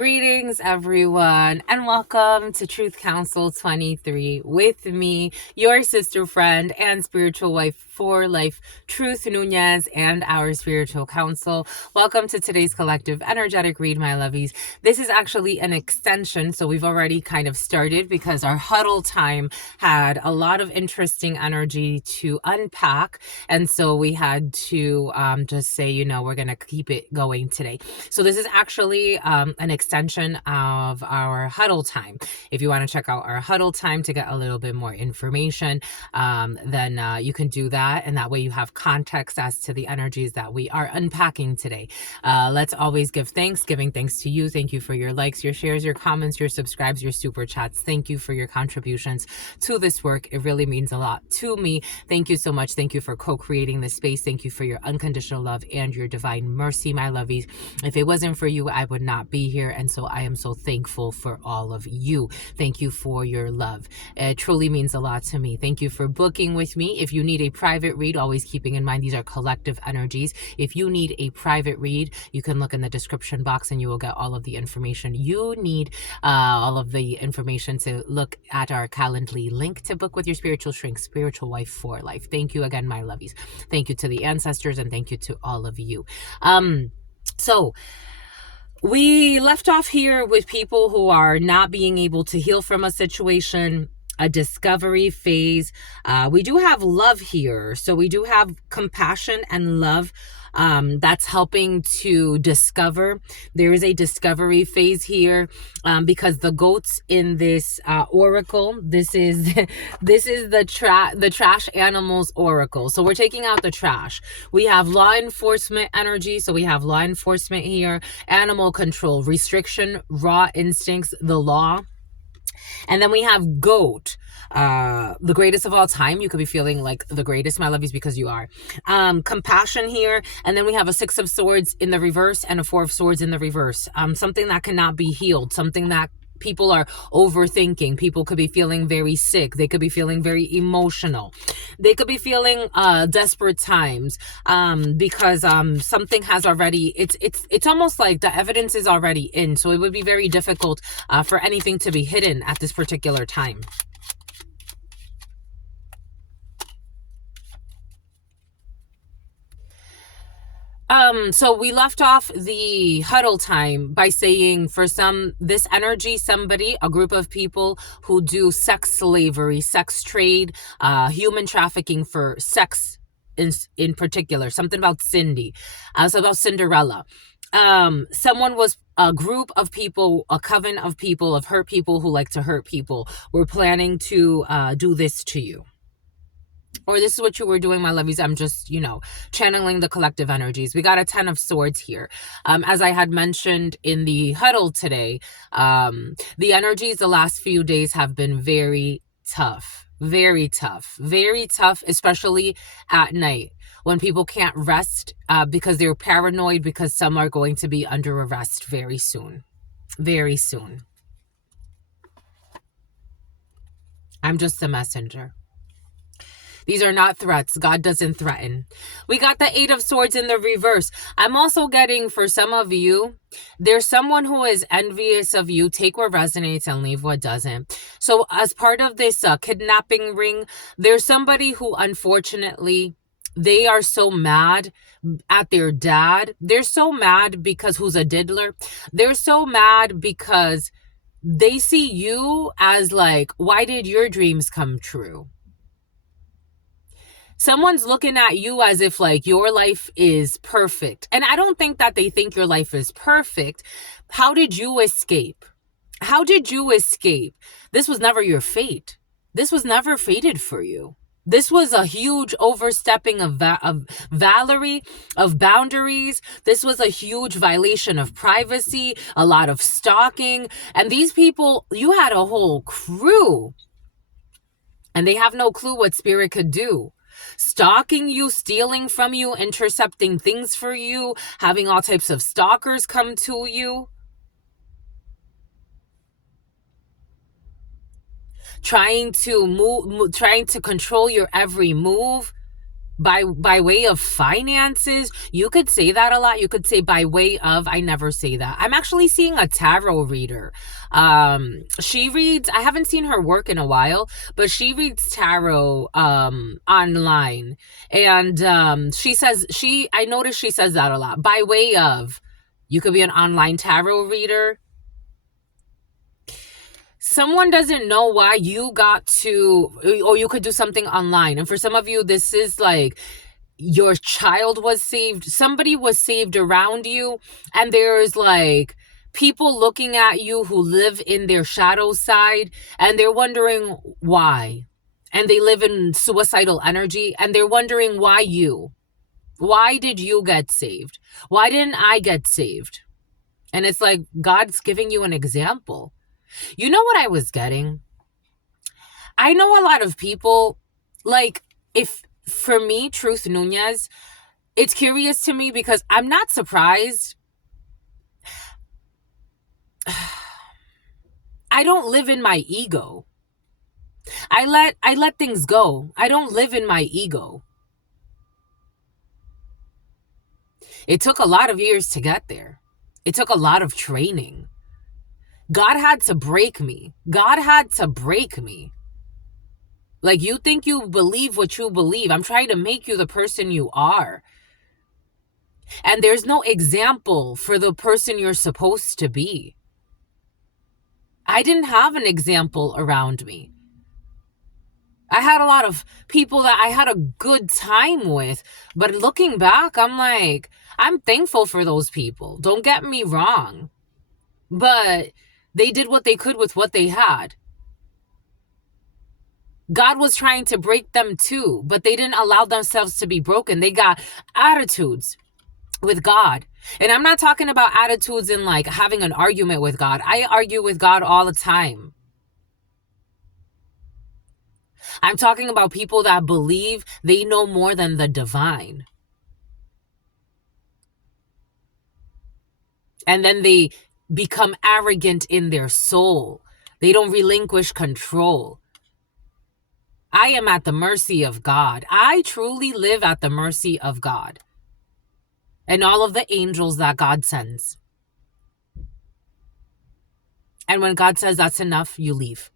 Greetings, everyone, and welcome to Truth Council 23 with me, your sister friend and spiritual wife for life, Truth Nunez, and our spiritual council. Welcome to today's collective energetic read, my lovies. This is actually an extension, so we've already kind of started because our huddle time had a lot of interesting energy to unpack, and so we had to just say, we're going to keep it going today. So this is actually an extension of our huddle time. If you want to check out our huddle time to get a little bit more information, then you can do that. And that way you have context as to the energies that we are unpacking today. Let's always give thanks. Giving thanks to you. Thank you for your likes, your shares, your comments, your subscribes, your super chats. Thank you for your contributions to this work. It really means a lot to me. Thank you so much. Thank you for co-creating this space. Thank you for your unconditional love and your divine mercy, my lovies. If it wasn't for you, I would not be here. And so I am so thankful for all of you. Thank you for your love. It truly means a lot to me. Thank you for booking with me. If you need a private read, always keeping in mind these are collective energies. If you need a private read, you can look in the description box and you will get all of the information you need, all of the information to look at our Calendly link to book with your spiritual shrink, spiritual wife for life. Thank you again, my lovies. Thank you to the ancestors and thank you to all of you. So we left off here with people who are not being able to heal from a situation, a discovery phase. We do have love here. So we do have compassion and love that's helping to discover. There is a discovery phase here because the goats in this oracle, this is the trash animals oracle. So we're taking out the trash. We have law enforcement energy. So we have law enforcement here, animal control, restriction, raw instincts, the law. And then we have goat, the greatest of all time. You could be feeling like the greatest, my lovies, because you are. Compassion here. And then we have a 6 of swords in the reverse and a 4 of swords in the reverse. Something that cannot be healed, something that people are overthinking. People could be feeling very sick. They could be feeling very emotional. They could be feeling desperate times because something has already, it's almost like the evidence is already in. So it would be very difficult for anything to be hidden at this particular time. So we left off the huddle time by saying for some, this energy, somebody, a group of people who do sex slavery, sex trade, human trafficking for sex in particular, something about Cindy, so about Cinderella. Someone was a group of people, a coven of people, of hurt people who like to hurt people, were planning to do this to you. Or this is what you were doing, my lovies. I'm just, channeling the collective energies. We got a 10 of swords here. As I had mentioned in the huddle today, the energies the last few days have been very tough, especially at night when people can't rest because they're paranoid because some are going to be under arrest very soon. Very soon. I'm just a messenger. These are not threats. God doesn't threaten. We got the 8 of swords in the reverse. I'm also getting, for some of you, there's someone who is envious of you. Take what resonates and leave what doesn't. So as part of this kidnapping ring, there's somebody who, unfortunately, they are so mad at their dad. They're so mad because who's a diddler. They're so mad because they see you as like, why did your dreams come true? Someone's looking at you as if like your life is perfect. And I don't think that they think your life is perfect. How did you escape? How did you escape? This was never your fate. This was never fated for you. This was a huge overstepping of Valerie, of boundaries. This was a huge violation of privacy, a lot of stalking. And these people, you had a whole crew. And they have no clue what spirit could do. Stalking you, stealing from you, intercepting things for you, having all types of stalkers come to you. Trying to control your every move. by way of finances, you could say that a lot. You could say by way of. I never say that. I'm actually seeing a tarot reader. She reads, I haven't seen her work in a while, but she reads tarot online. And I noticed she says that a lot. By way of, you could be an online tarot reader. Someone doesn't know why you got to, or you could do something online. And for some of you, this is like your child was saved. Somebody was saved around you. And there's like people looking at you who live in their shadow side, and they're wondering why. And they live in suicidal energy, and they're wondering why you. Why did you get saved? Why didn't I get saved? And it's like God's giving you an example. You know what I was getting? I know a lot of people, like, if for me, Truth Nunez, it's curious to me because I'm not surprised. I don't live in my ego. I let things go. I don't live in my ego. It took a lot of years to get there. It took a lot of training. God had to break me. God had to break me. Like, you think you believe what you believe. I'm trying to make you the person you are. And there's no example for the person you're supposed to be. I didn't have an example around me. I had a lot of people that I had a good time with. But looking back, I'm like, I'm thankful for those people. Don't get me wrong. But they did what they could with what they had. God was trying to break them too, but they didn't allow themselves to be broken. They got attitudes with God. And I'm not talking about attitudes in like having an argument with God. I argue with God all the time. I'm talking about people that believe they know more than the divine. And then they become arrogant in their soul. They don't relinquish control. I am at the mercy of God. I truly live at the mercy of God and all of the angels that God sends. And when God says that's enough, you leave.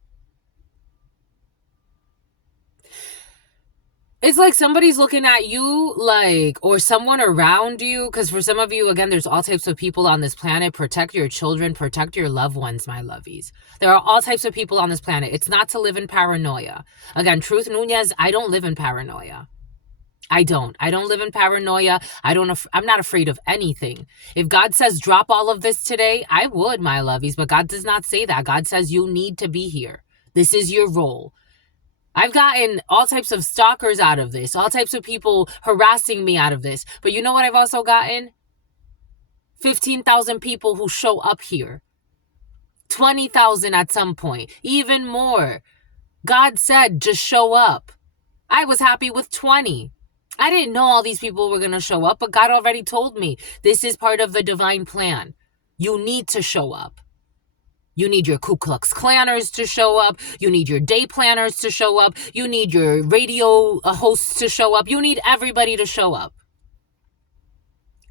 It's like somebody's looking at you, like, or someone around you. Because for some of you, again, there's all types of people on this planet. Protect your children, protect your loved ones, my lovies. There are all types of people on this planet. It's not to live in paranoia. Again, Truth Nunez, I don't live in paranoia. I don't live in paranoia. I'm not afraid of anything. If God says drop all of this today, I would, my lovies. But God does not say that. God says you need to be here. This is your role. I've gotten all types of stalkers out of this, all types of people harassing me out of this. But you know what I've also gotten? 15,000 people who show up here. 20,000 at some point. Even more. God said, just show up. I was happy with 20. I didn't know all these people were going to show up, but God already told me this is part of the divine plan. You need to show up. You need your Ku Klux Klanners to show up. You need your day planners to show up. You need your radio hosts to show up. You need everybody to show up.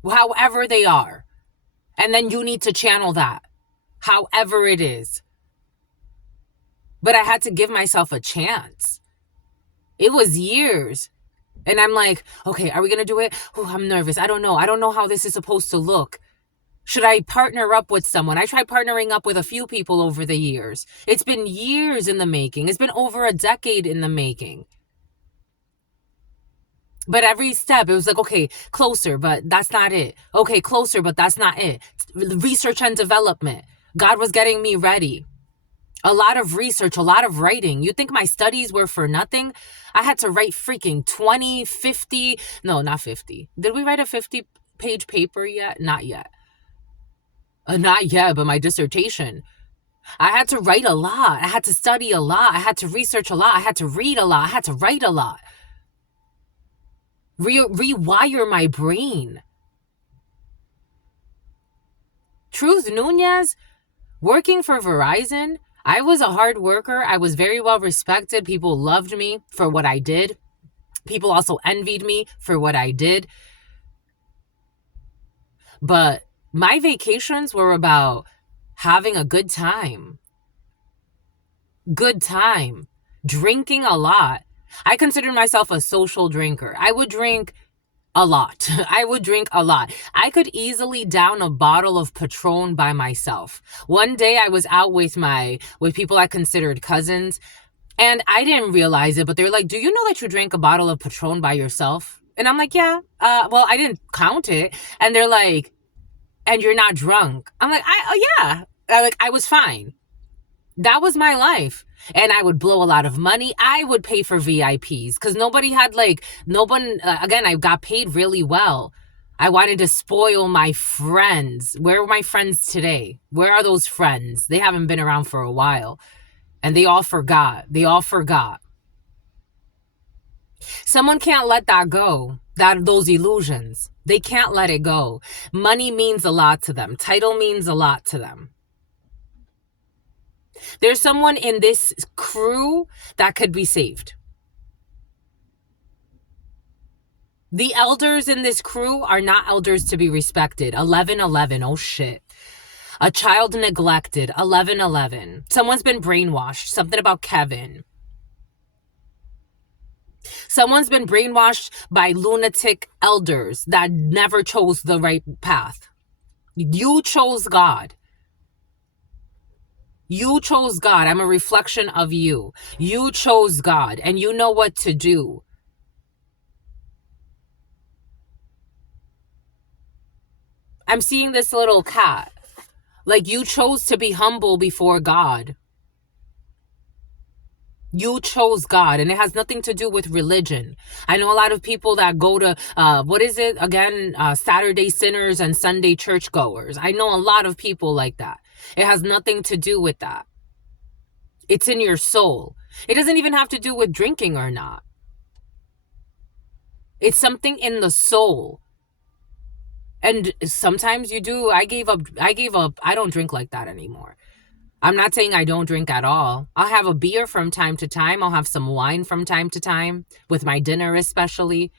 However they are. And then you need to channel that. However it is. But I had to give myself a chance. It was years. And I'm like, okay, are we going to do it? Oh, I'm nervous. I don't know. I don't know how this is supposed to look. Should I partner up with someone? I tried partnering up with a few people over the years. It's been years in the making. It's been over a decade in the making. But every step, it was like, okay, closer, but that's not it. Okay, closer, but that's not it. Research and development. God was getting me ready. A lot of research, a lot of writing. You think my studies were for nothing? I had to write freaking 20, 50. No, not 50. Did we write a 50-page paper yet? Not yet. Not yet, but my dissertation. I had to write a lot. I had to study a lot. I had to research a lot. I had to read a lot. I had to write a lot. Rewire my brain. Truth Nunez, working for Verizon, I was a hard worker. I was very well respected. People loved me for what I did. People also envied me for what I did. But my vacations were about having a good time. Good time. Drinking a lot. I consider myself a social drinker. I would drink a lot. I would drink a lot. I could easily down a bottle of Patron by myself. One day I was out with people I considered cousins, and I didn't realize it, but they were like, "Do you know that you drank a bottle of Patron by yourself?" And I'm like, "Yeah." Well, I didn't count it. And they're like, "And you're not drunk?" I'm like, yeah." I was fine. That was my life. And I would blow a lot of money. I would pay for VIPs because again, I got paid really well. I wanted to spoil my friends. Where are my friends today? Where are those friends? They haven't been around for a while. And they all forgot. They all forgot. Someone can't let that go. Those illusions. They can't let it go. Money means a lot to them. Title means a lot to them. There's someone in this crew that could be saved. The elders in this crew are not elders to be respected. 11:11. Oh shit. A child neglected. 11:11. Someone's been brainwashed. Something about Kevin. Someone's been brainwashed by lunatic elders that never chose the right path. You chose God. You chose God. I'm a reflection of you. You chose God, and you know what to do. I'm seeing this little cat. Like, you chose to be humble before God. You chose God, and it has nothing to do with religion. I know a lot of people that go to, Saturday sinners and Sunday churchgoers. I know a lot of people like that. It has nothing to do with that. It's in your soul. It doesn't even have to do with drinking or not. It's something in the soul. And sometimes you do. I gave up. I don't drink like that anymore. I'm not saying I don't drink at all. I'll have a beer from time to time. I'll have some wine from time to time, with my dinner especially.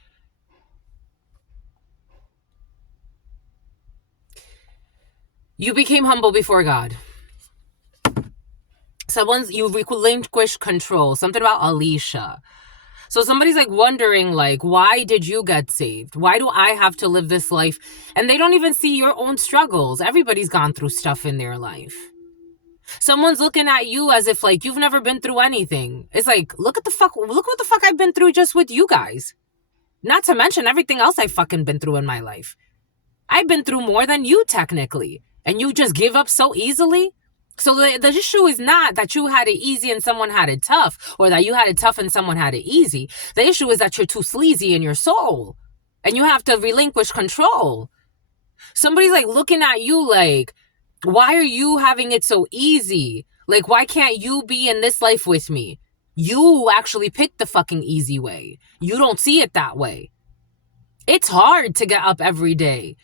You became humble before God. You relinquished control. Something about Alicia. So somebody's like wondering, like, why did you get saved? Why do I have to live this life? And they don't even see your own struggles. Everybody's gone through stuff in their life. Someone's looking at you as if like you've never been through anything. It's like, look what the fuck I've been through just with you guys. Not to mention everything else I've fucking been through in my life. I've been through more than you technically. And you just give up so easily? So the issue is not that you had it easy and someone had it tough, or that you had it tough and someone had it easy. The issue is that you're too sleazy in your soul, and you have to relinquish control. Somebody's like looking at you like, why are you having it so easy? Like, why can't you be in this life with me? You actually picked the fucking easy way. You don't see it that way. It's hard to get up every day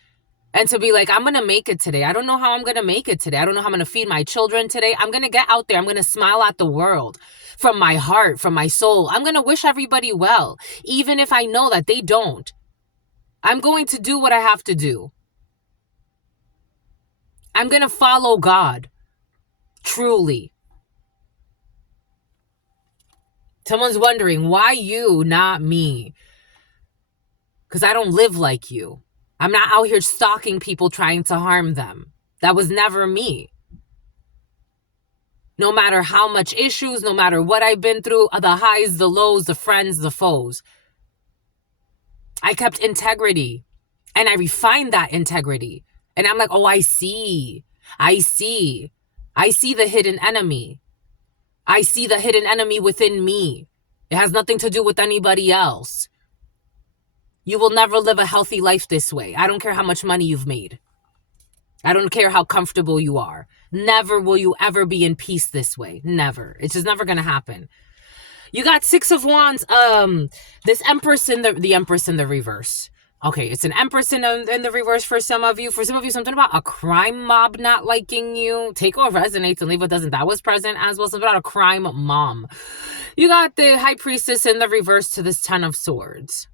and to be like, I'm going to make it today. I don't know how I'm going to make it today. I don't know how I'm going to feed my children today. I'm going to get out there. I'm going to smile at the world from my heart, from my soul. I'm going to wish everybody well, even if I know that they don't. I'm going to do what I have to do. I'm going to follow God. Truly. Someone's wondering, why you, not me? Because I don't live like you. I'm not out here stalking people trying to harm them. That was never me. No matter how much issues, no matter what I've been through, the highs, the lows, the friends, the foes, I kept integrity, and I refined that integrity. And I'm like, oh, I see the hidden enemy. I see the hidden enemy within me. It has nothing to do with anybody else. You will never live a healthy life this way. I don't care how much money you've made. I don't care how comfortable you are. Never will you ever be in peace this way. Never. It's just never going to happen. You got Six of Wands. This Empress in the Empress in the reverse. Okay, it's an Empress in the reverse for some of you. For some of you, something about a crime mob not liking you. Take what resonates and leave what doesn't. That was present as well. Something about a crime mom. You got the High Priestess in the reverse to this Ten of Swords.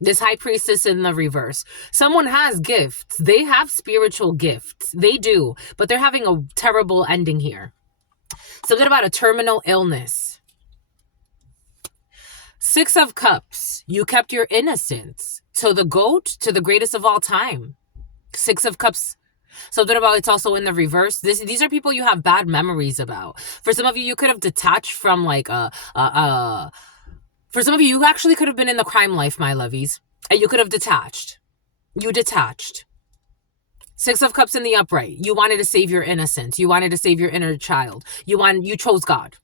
This High Priestess in the reverse. Someone has gifts. They have spiritual gifts. They do. But they're having a terrible ending here. Something about a terminal illness. Six of Cups. You kept your innocence. To the GOAT, to the greatest of all time. Six of Cups. Something about it's also in the reverse. These are people you have bad memories about. For some of you, you could have detached from like for some of you, you actually could have been in the crime life, my lovies. And you could have detached. You detached. Six of Cups in the upright. You wanted to save your innocence. You wanted to save your inner child. You chose God.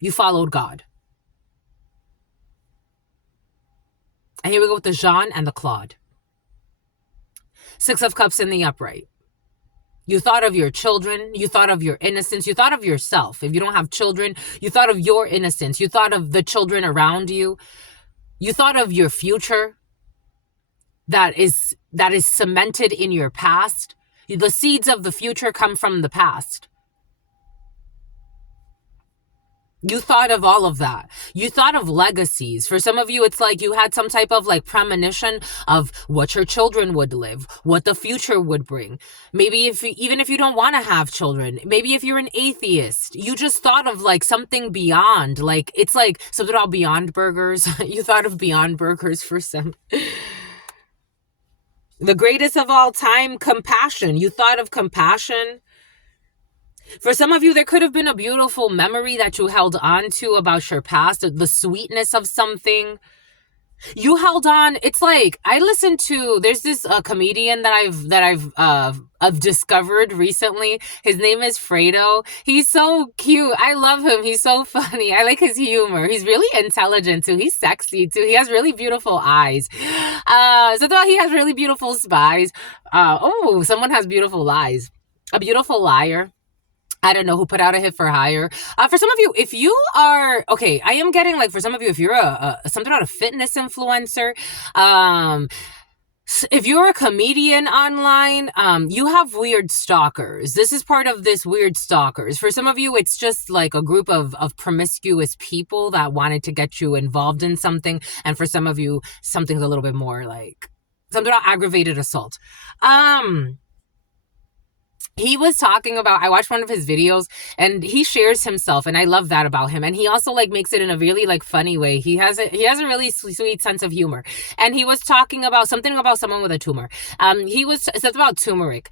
You followed God. And here we go with the Jean and the Claude. Six of Cups in the upright. You thought of your children. You thought of your innocence. You thought of yourself. If you don't have children, you thought of your innocence. You thought of the children around you. You thought of your future that is cemented in your past. The seeds of the future come from the past. You thought of all of that. You thought of legacies. For some of you, it's like you had some type of like premonition of what your children would live, what the future would bring. Maybe even if you don't want to have children, maybe if you're an atheist, you just thought of like something beyond. Like it's like something about Beyond Burgers. You thought of Beyond Burgers for some. The greatest of all time, compassion. You thought of compassion. For some of you, there could have been a beautiful memory that you held on to about your past, the sweetness of something. You held on. It's like I listened to. There's this comedian that I've discovered recently. His name is Fredo. He's so cute. I love him. He's so funny. I like his humor. He's really intelligent too. He's sexy too. He has really beautiful eyes. So he has really beautiful spies. Someone has beautiful eyes. A beautiful liar. I don't know who put out a hit for hire. For some of you, if you are, okay, I am getting like, for some of you, if you're something about a fitness influencer, if you're a comedian online, you have weird stalkers. This is part of this weird stalkers. For some of you, it's just like a group of promiscuous people that wanted to get you involved in something. And for some of you, something's a little bit more like, something about aggravated assault. He was talking about, I watched one of his videos and he shares himself and I love that about him. And he also like makes it in a really like funny way. He has a really sweet sense of humor. And he was talking about something about someone with a tumor. It's about turmeric.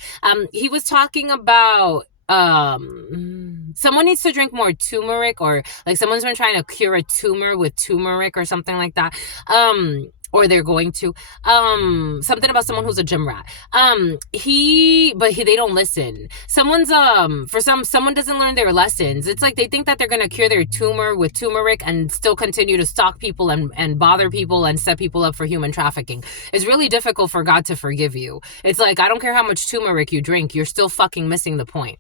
He was talking about someone needs to drink more turmeric, or like someone's been trying to cure a tumor with turmeric or something like that. Or they're going to something about someone who's a gym rat. They don't listen. Someone doesn't learn their lessons. It's like they think that they're gonna cure their tumor with turmeric and still continue to stalk people and bother people and set people up for human trafficking. It's really difficult for God to forgive you. It's like, I don't care how much turmeric you drink, you're still fucking missing the point.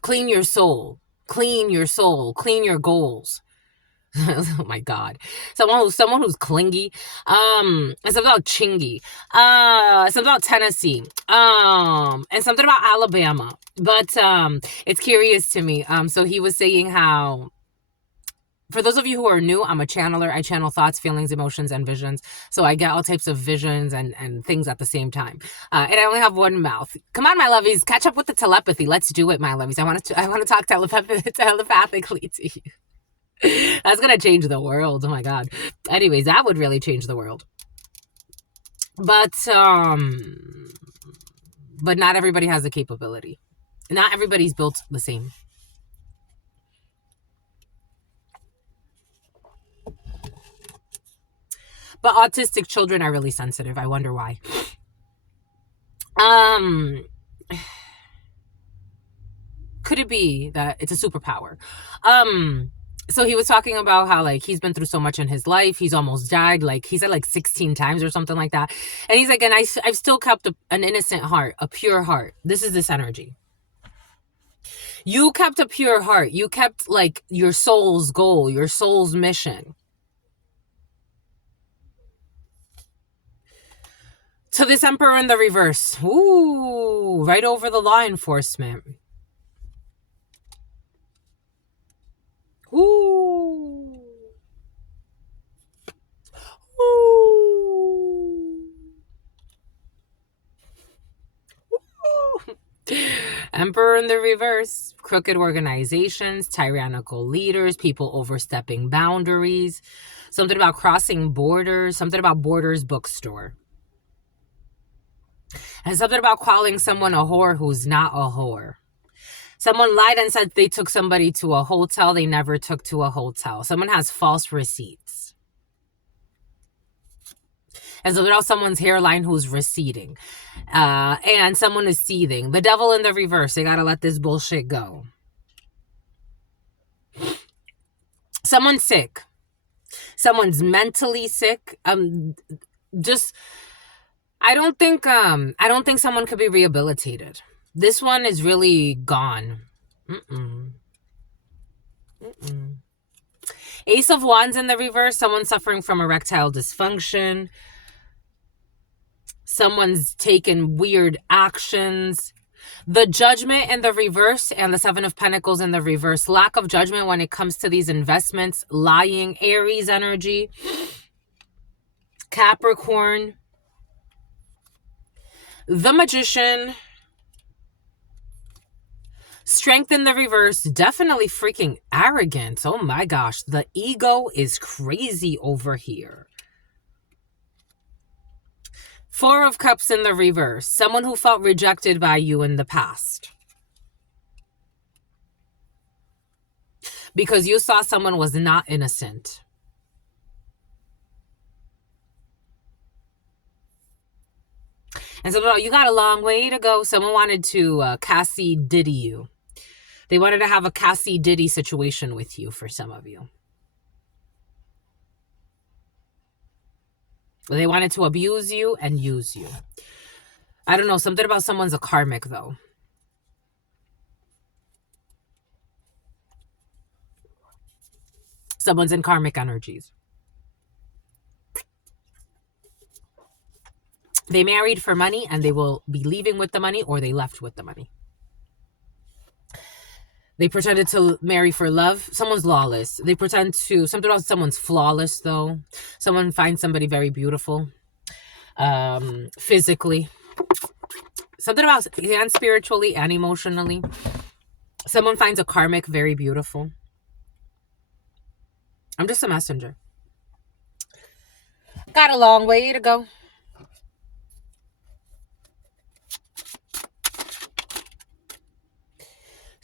Clean your soul. Clean your soul. Clean your goals. Oh my God. Someone who's clingy. It's about chingy. Something about Tennessee. And something about Alabama. But it's curious to me. So he was saying how, for those of you who are new, I'm a channeler. I channel thoughts, feelings, emotions, and visions. So I get all types of visions and things at the same time. And I only have one mouth. Come on, my lovies, catch up with the telepathy. Let's do it, my lovies. I want to talk telepathically to you. That's gonna change the world. Oh my God. Anyways, that would really change the world. But not everybody has the capability. Not everybody's built the same. But autistic children are really sensitive. I wonder why. Could it be that it's a superpower? So he was talking about how like he's been through so much in his life. He's almost died. Like he said like 16 times or something like that. And he's like, and I've still kept an innocent heart, a pure heart. This is this energy. You kept a pure heart. You kept like your soul's goal, your soul's mission. To this Emperor in the reverse. Ooh, right over the law enforcement. Ooh. Ooh. Emperor in the reverse. Crooked organizations, tyrannical leaders, people overstepping boundaries. Something about crossing borders. Something about Borders bookstore. And something about calling someone a whore who's not a whore. Someone lied and said they took somebody to a hotel they never took to a hotel. Someone has false receipts. And so about someone's hairline who's receding. And someone is seething. The devil in the reverse. They gotta let this bullshit go. Someone's sick. Someone's mentally sick. Just I don't think someone could be rehabilitated. This one is really gone. Ace of Wands in the reverse. Someone suffering from erectile dysfunction. Someone's taken weird actions. The Judgment in the reverse and the Seven of Pentacles in the reverse. Lack of judgment when it comes to these investments. Lying. Aries energy. Capricorn. The Magician. Strength in the reverse. Definitely freaking arrogant. Oh my gosh. The ego is crazy over here. Four of Cups in the reverse. Someone who felt rejected by you in the past. Because you saw someone was not innocent. And so you got a long way to go. Someone wanted to Cassie Diddy you. They wanted to have a Cassie Diddy situation with you for some of you. They wanted to abuse you and use you. I don't know. Something about someone's a karmic, though. Someone's in karmic energies. They married for money and they will be leaving with the money, or they left with the money. They pretended to marry for love. Someone's lawless. They pretend to... Something about someone's flawless, though. Someone finds somebody very beautiful. Physically. Something about... And spiritually and emotionally. Someone finds a karmic very beautiful. I'm just a messenger. Got a long way to go.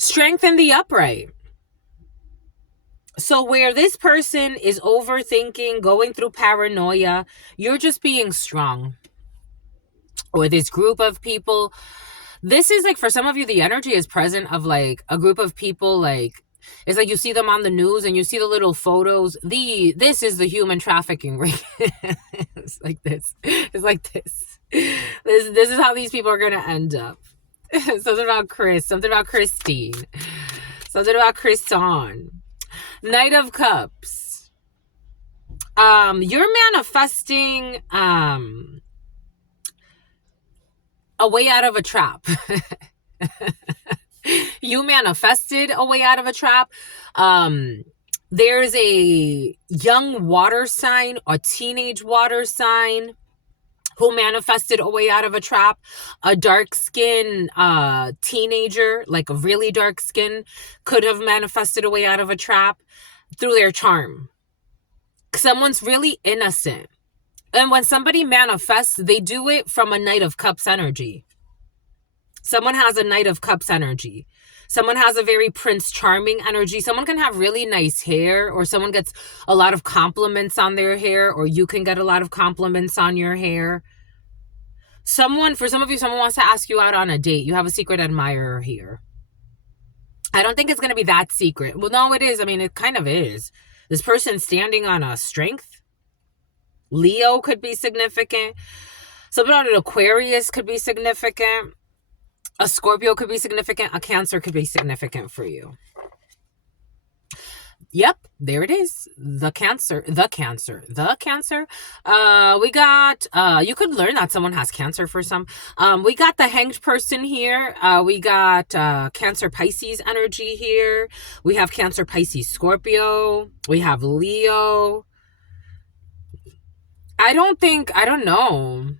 Strengthen the upright. So where this person is overthinking, going through paranoia, you're just being strong. Or this group of people. This is like, for some of you, the energy is present of like a group of people. Like, it's like you see them on the news and you see the little photos. This is the human trafficking ring. It's like this. It's like this. This is how these people are going to end up. Something about Chris. Something about Christine. Something about Kriston. Knight of Cups. You're manifesting a way out of a trap. You manifested a way out of a trap. There's a young water sign, a teenage water sign, who manifested a way out of a trap. A dark-skinned teenager, like a really dark skin, could have manifested a way out of a trap through their charm. Someone's really innocent. And when somebody manifests, they do it from a Knight of Cups energy. Someone has a Knight of Cups energy. Someone has a very Prince Charming energy. Someone can have really nice hair, or someone gets a lot of compliments on their hair, or you can get a lot of compliments on your hair. For some of you, someone wants to ask you out on a date. You have a secret admirer here. I don't think it's going to be that secret. Well, no, it is. I mean, it kind of is. This person standing on a strength. Leo could be significant. Something on an Aquarius could be significant. A Scorpio could be significant. A Cancer could be significant for you. Yep, there it is. The Cancer. We got you could learn that someone has Cancer for some. We got the Hanged Person here. We got Cancer Pisces energy here. We have Cancer Pisces Scorpio. We have Leo. I don't know.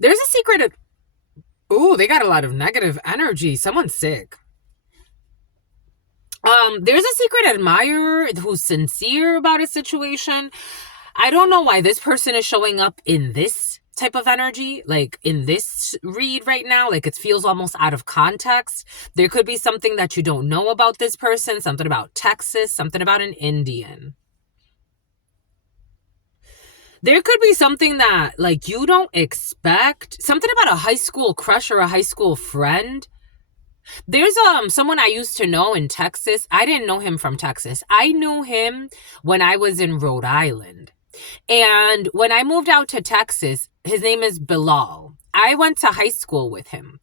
There's a secret. Ooh, they got a lot of negative energy. Someone's sick. There's a secret admirer who's sincere about a situation. I don't know why this person is showing up in this type of energy, like in this read right now. Like it feels almost out of context. There could be something that you don't know about this person, something about Texas, something about an Indian. There could be something that like you don't expect, something about a high school crush or a high school friend. There's someone I used to know in Texas. I didn't know him from Texas. I knew him when I was in Rhode Island. And when I moved out to Texas, his name is Bilal. I went to high school with him.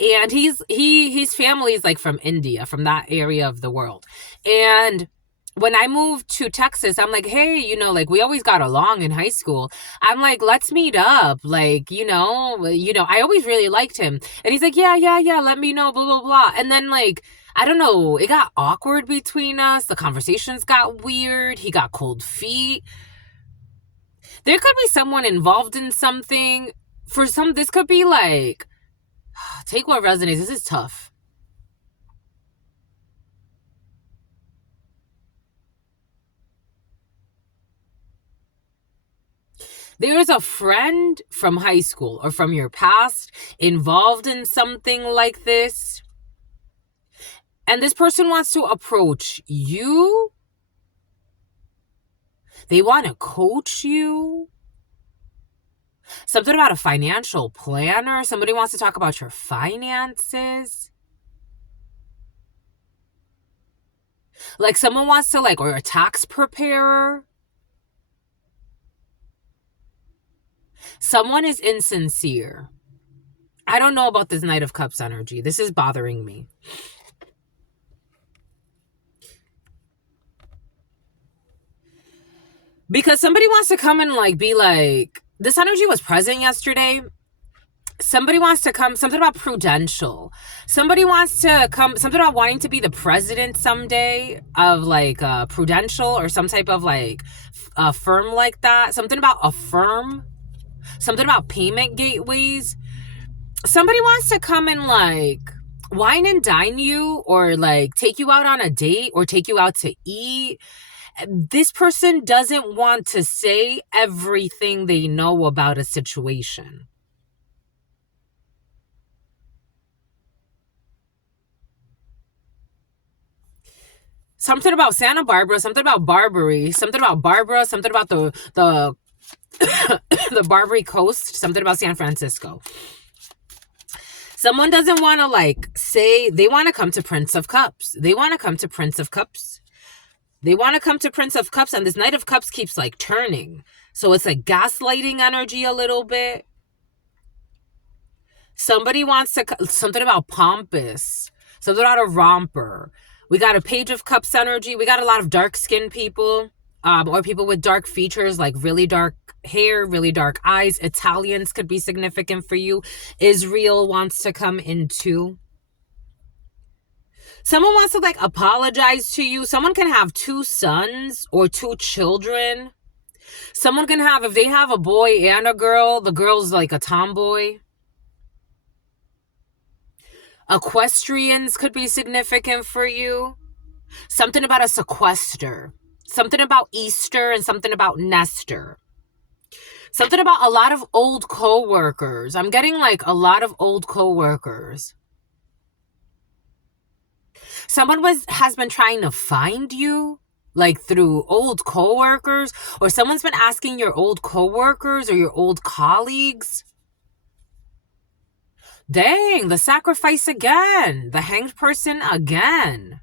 And his family is like from India, from that area of the world. And when I moved to Texas, I'm like, hey, like we always got along in high school. I'm like, let's meet up. Like, I always really liked him. And he's like, yeah, let me know, blah, blah, blah. And then like, I don't know, it got awkward between us. The conversations got weird. He got cold feet. There could be someone involved in something. For some, this could be like, take what resonates. This is tough. There is a friend from high school or from your past involved in something like this. And this person wants to approach you. They want to coach you. Something about a financial planner. Somebody wants to talk about your finances. Like someone wants to or a tax preparer. Someone is insincere. I don't know about this Knight of Cups energy. This is bothering me. Because somebody wants to come and be like, this energy was present yesterday. Somebody wants to come, something about prudential. Somebody wants to come, something about wanting to be the president someday of Prudential or some type of a firm like that. Something about a firm. Something about payment gateways. Somebody wants to come and wine and dine you or take you out on a date or take you out to eat. This person doesn't want to say everything they know about a situation. Something about Santa Barbara, something about Barbary, something about Barbara, something about the the Barbary Coast, something about San Francisco. Someone doesn't want to say, they want to come to Prince of Cups. They want to come to Prince of Cups. They want to come to Prince of Cups, and this Knight of Cups keeps turning. So it's gaslighting energy a little bit. Somebody wants to, something about pompous, something about a romper. We got a Page of Cups energy. We got a lot of dark-skinned people, or people with dark features, really dark hair, really dark eyes. Italians could be significant for you. Israel wants to come in too. Someone wants to apologize to you. Someone can have 2 sons or 2 children. Someone can have, if they have a boy and a girl, the girl's a tomboy. Equestrians could be significant for you. Something about a sequester. Something about Easter and something about Nestor. Something about a lot of old co-workers. I'm getting a lot of old co-workers. Someone has been trying to find you, through old co-workers, or someone's been asking your old co-workers or your old colleagues. Dang, the sacrifice again. The hanged person again.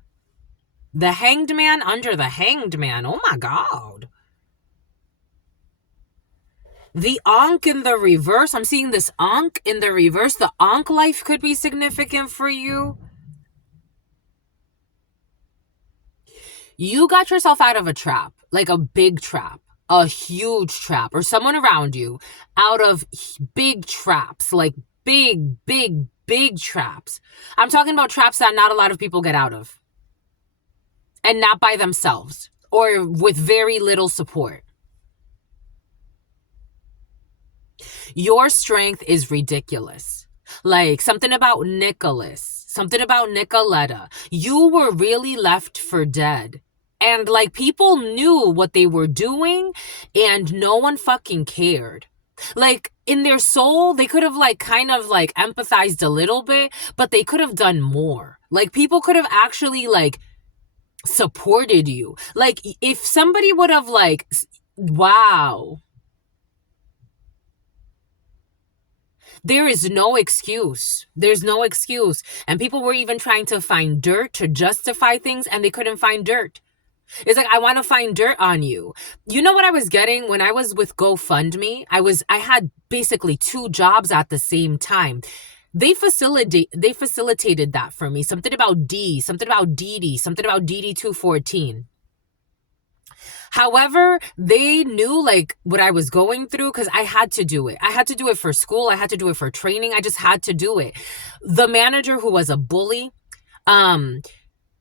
The hanged man under the hanged man. Oh my God. The Ankh in the reverse. I'm seeing this Ankh in the reverse. The Ankh life could be significant for you. You got yourself out of a trap, like a big trap, a huge trap, or someone around you out of big traps, like big, big, big traps. I'm talking about traps that not a lot of people get out of, and not by themselves or with very little support. Your strength is ridiculous. Like something about Nicholas, something about Nicoletta. You were really left for dead. And like people knew what they were doing and no one fucking cared. Like in their soul, they could have like kind of like empathized a little bit, but they could have done more. Like people could have actually like supported you. Like if somebody would have like, wow. There is no excuse. There's no excuse. And people were even trying to find dirt to justify things and they couldn't find dirt. It's like, I want to find dirt on you. You know what I was getting when I was with GoFundMe? I had basically 2 jobs at the same time. They facilitated that for me. Something about something about DD, something about DD 214. However, they knew like what I was going through because I had to do it. I had to do it for school. I had to do it for training. I just had to do it. The manager who was a bully,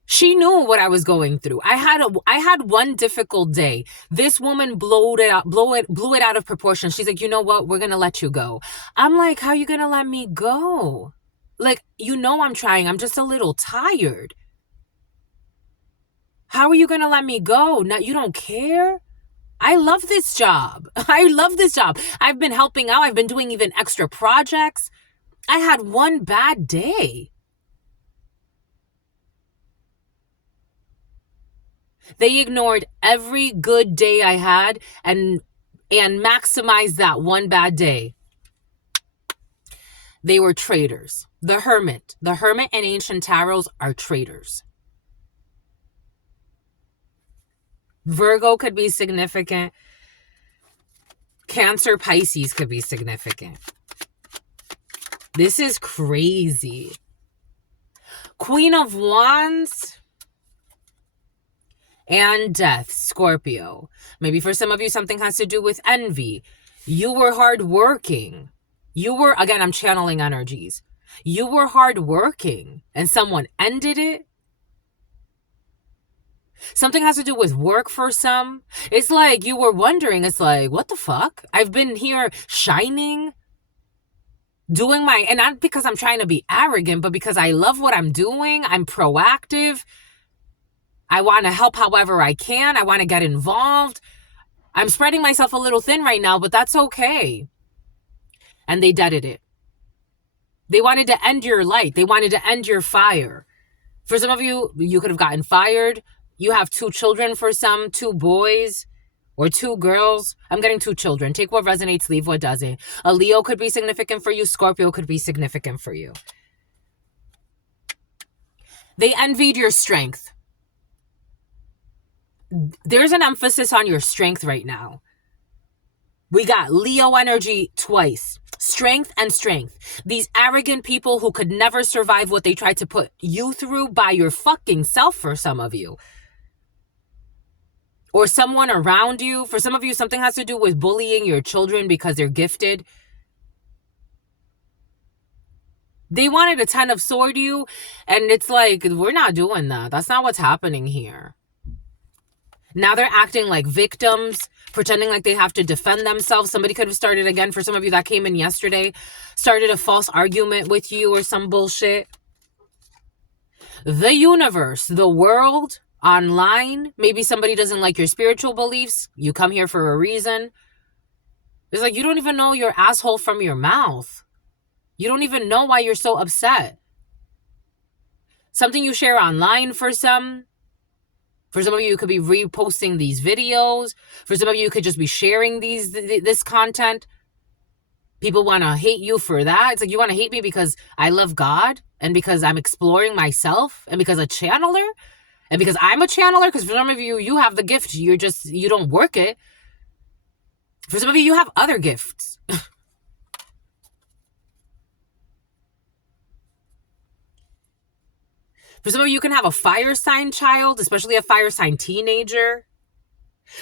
she knew what I was going through. I had one difficult day. This woman blew it out of proportion. She's like, you know what? We're gonna let you go. I'm like, how are you gonna let me go? Like, you know I'm trying. I'm just a little tired. How are you going to let me go? Now, you don't care? I love this job. I love this job. I've been helping out. I've been doing even extra projects. I had one bad day. They ignored every good day I had and maximized that one bad day. They were traitors. The Hermit and Ancient Tarots are traitors. Virgo could be significant. Cancer, Pisces could be significant. This is crazy. Queen of Wands and Death, Scorpio. Maybe for some of you, something has to do with envy. You were hardworking. Again, I'm channeling energies. You were hardworking and someone ended it. Something has to do with work for some. It's like you were wondering, it's like, what the fuck? I've been here shining, doing and not because I'm trying to be arrogant, but because I love what I'm doing. I'm proactive. I want to help however I can. I want to get involved. I'm spreading myself a little thin right now, but that's okay. And they deaded it. They wanted to end your light. They wanted to end your fire. For some of you, you could have gotten fired. You have 2 children for some, 2 boys or 2 girls. I'm getting 2 children. Take what resonates, leave what doesn't. A Leo could be significant for you. Scorpio could be significant for you. They envied your strength. There's an emphasis on your strength right now. We got Leo energy twice. Strength and strength. These arrogant people who could never survive what they tried to put you through by your fucking self for some of you. Or someone around you. For some of you, something has to do with bullying your children because they're gifted. They wanted a 10 of sword you, and it's like, we're not doing that. That's not what's happening here. Now they're acting like victims, pretending like they have to defend themselves. Somebody could have started, again, for some of you that came in yesterday, started a false argument with you or some bullshit. The universe, the world, online, maybe somebody doesn't like your spiritual beliefs. You come here for a reason. It's like, you don't even know your asshole from your mouth. You don't even know why you're so upset. Something you share online for some. For some of you, you could be reposting these videos. For some of you, you could just be sharing this content. People want to hate you for that. It's like, you want to hate me because I love God and because I'm exploring myself and because a channeler and because I'm a channeler. Because for some of you, you have the gift. You don't work it. For some of you, you have other gifts. For some of you, you can have a fire sign child, especially a fire sign teenager.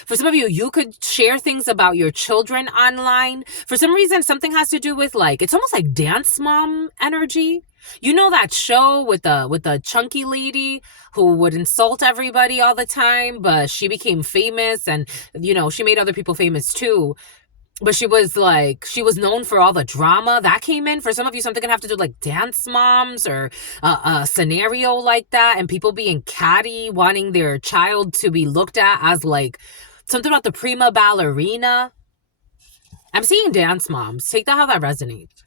For some of you, you could share things about your children online. For some reason, something has to do with like, it's almost like dance mom energy. You know that show with the chunky lady who would insult everybody all the time, but she became famous and, you know, she made other people famous too. But she was known for all the drama that came in. For some of you, something can have to do with like dance moms or a scenario like that, and people being catty, wanting their child to be looked at as like something about the prima ballerina. I'm seeing dance moms. Take that how that resonates.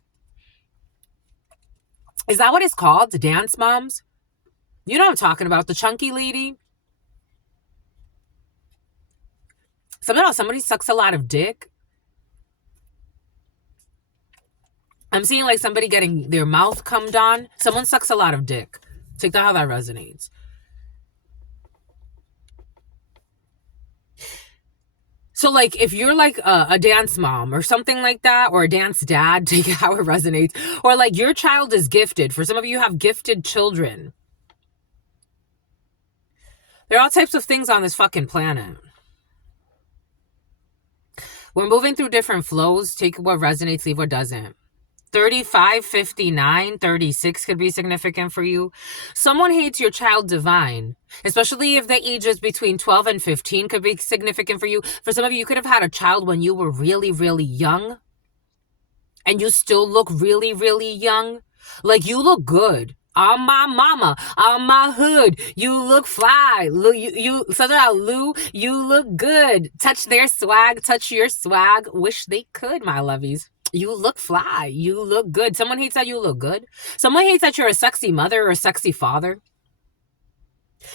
Is that what it's called? Dance moms? You know what I'm talking about. The chunky lady. Something about somebody sucks a lot of dick. I'm seeing like somebody getting their mouth cummed on. Someone sucks a lot of dick. Take that how that resonates. So like if you're like a dance mom or something like that, or a dance dad, take it how it resonates. Or like your child is gifted. For some of you have gifted children. There are all types of things on this fucking planet. We're moving through different flows. Take what resonates, leave what doesn't. 35, 59, 36 could be significant for you. Someone hates your child divine, especially if the ages between 12 and 15 could be significant for you. For some of you, you could have had a child when you were really, really young, and you still look really, really young. Like, you look good. On my mama, on my hood, you look fly. You something about Lou, you look good. Touch their swag, touch your swag. Wish they could, my lovies. You look fly. You look good. Someone hates that you look good. Someone hates that you're a sexy mother or a sexy father.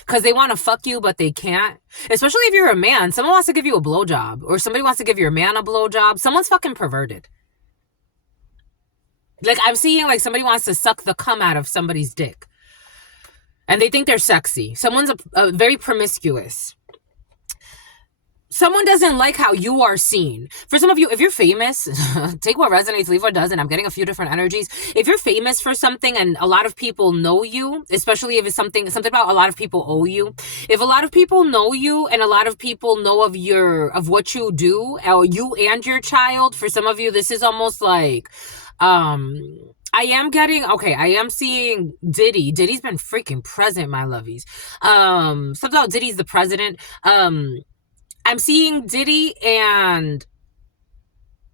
Because they want to fuck you, but they can't. Especially if you're a man. Someone wants to give you a blowjob. Or somebody wants to give your man a blowjob. Someone's fucking perverted. Like, I'm seeing like somebody wants to suck the cum out of somebody's dick. And they think they're sexy. Someone's a very promiscuous. Someone doesn't like how you are seen. For some of you, if you're famous, take what resonates, leave what doesn't. I'm getting a few different energies. If you're famous for something and a lot of people know you, especially if it's something about a lot of people owe you. If a lot of people know you and a lot of people know of what you do, or you and your child, for some of you, this is almost like, I am seeing Diddy. Diddy's been freaking present, my lovies. Something about Diddy's the president. I'm seeing Diddy and,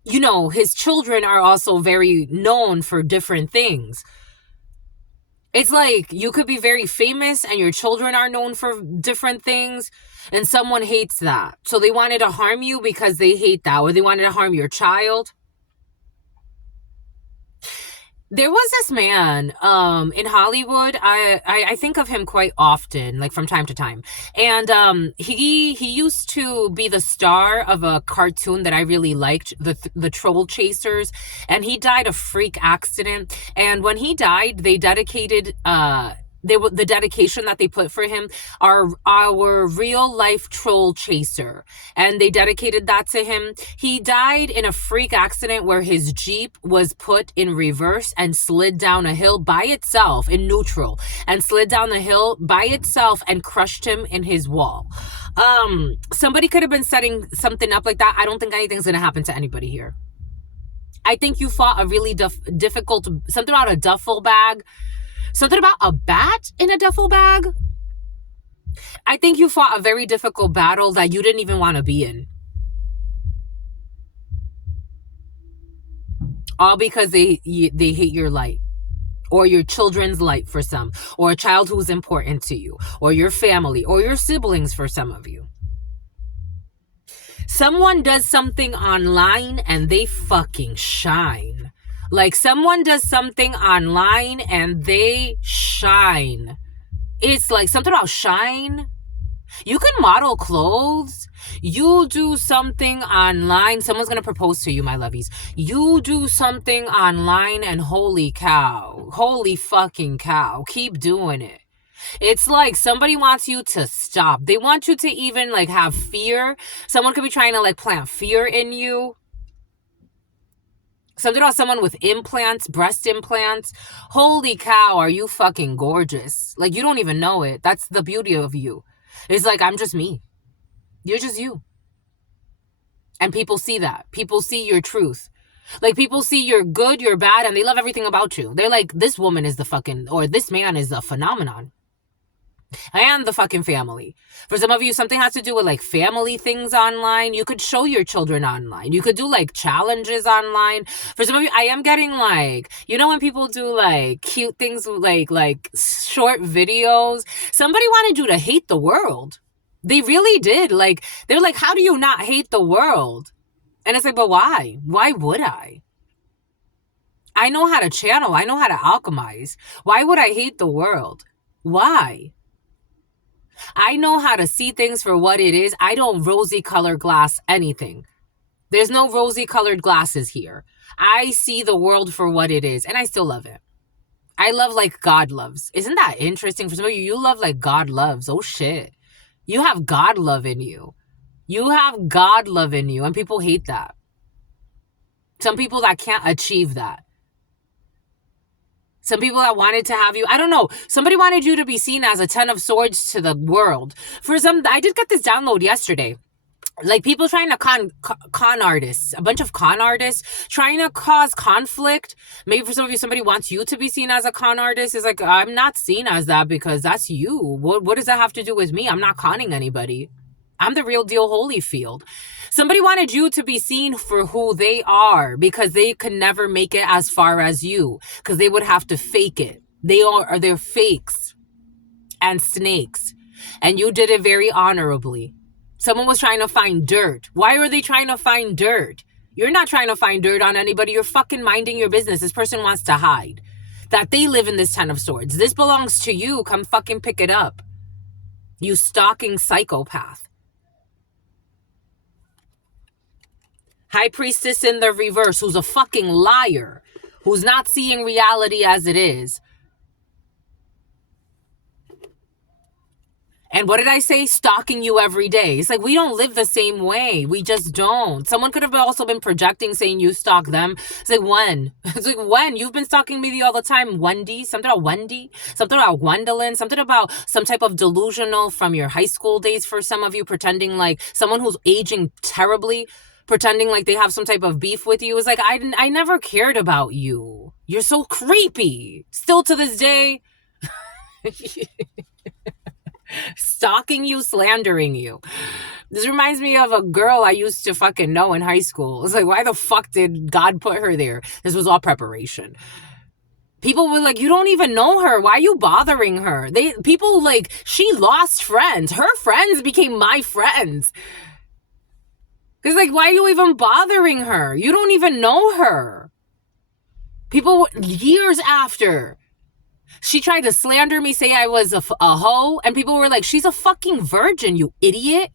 you know, his children are also very known for different things. It's like you could be very famous and your children are known for different things, and someone hates that. So they wanted to harm you because they hate that, or they wanted to harm your child. There was this man in Hollywood. I think of him quite often, like from time to time. And he used to be the star of a cartoon that I really liked, the Troll Chasers, and he died of freak accident. And when he died, they dedicated the dedication that they put for him, our real life troll chaser, and they dedicated that to him. He died in a freak accident where his Jeep was put in reverse and slid down a hill by itself in neutral, and slid down the hill by itself and crushed him in his wall. Somebody could have been setting something up like that. I don't think anything's gonna happen to anybody here. I think you fought a really difficult, something about a duffel bag. Something about a bat in a duffel bag? I think you fought a very difficult battle that you didn't even want to be in. All because they hate your light. Or your children's light for some. Or a child who's important to you. Or your family. Or your siblings for some of you. Someone does something online and they fucking shine. Like, someone does something online and they shine. It's like something about shine. You can model clothes. You do something online. Someone's going to propose to you, my lovies. You do something online and holy cow. Holy fucking cow. Keep doing it. It's like somebody wants you to stop. They want you to even like have fear. Someone could be trying to like plant fear in you. Something about someone with implants, breast implants. Holy cow, are you fucking gorgeous? Like, you don't even know it. That's the beauty of you. It's like, I'm just me. You're just you. And people see that. People see your truth. Like, people see you're good, you're bad, and they love everything about you. They're like, this woman is the fucking, or this man is a phenomenon. And the fucking family. For some of you, something has to do with like family things online. You could show your children online. You could do like challenges online. For some of you, I am getting like, you know, when people do like cute things, like short videos. Somebody wanted you to hate the world. They really did. Like, they're like, how do you not hate the world? And it's like, but why? Why would I? I know how to channel. I know how to alchemize. Why would I hate the world? Why? I know how to see things for what it is. I don't rosy color glass anything. There's no rosy colored glasses here. I see the world for what it is, and I still love it. I love like God loves. Isn't that interesting? For some of you, you love like God loves. Oh shit. You have God love in you. You have God love in you, and people hate that. Some people that can't achieve that. Some people that wanted to have you, I don't know. Somebody wanted you to be seen as a 10 of swords to the world. For some, I did get this download yesterday. Like people trying to con artists, a bunch of con artists trying to cause conflict. Maybe for some of you, somebody wants you to be seen as a con artist. It's like, I'm not seen as that because that's you. What does that have to do with me? I'm not conning anybody. I'm the real deal Holyfield. Somebody wanted you to be seen for who they are because they could never make it as far as you because they would have to fake it. They're fakes and snakes. And you did it very honorably. Someone was trying to find dirt. Why are they trying to find dirt? You're not trying to find dirt on anybody. You're fucking minding your business. This person wants to hide that they live in this 10 of swords. This belongs to you. Come fucking pick it up. You stalking psychopath. High priestess in the reverse, who's a fucking liar, who's not seeing reality as it is. And what did I say? Stalking you every day. It's like, we don't live the same way. We just don't. Someone could have also been projecting saying you stalk them. It's like, when? It's like, when? You've been stalking me all the time. Wendy? Something about Wendy? Something about Gwendolyn? Something about some type of delusional from your high school days for some of you, pretending like someone who's aging terribly, pretending like they have some type of beef with you. It's like, I never cared about you. You're so creepy. Still to this day. Stalking you, slandering you. This reminds me of a girl I used to fucking know in high school. It's like, why the fuck did God put her there? This was all preparation. People were like, you don't even know her. Why are you bothering her? People like, she lost friends. Her friends became my friends. It's like, why are you even bothering her? You don't even know her. People, years after, she tried to slander me, say I was a hoe, and people were like, she's a fucking virgin, you idiot.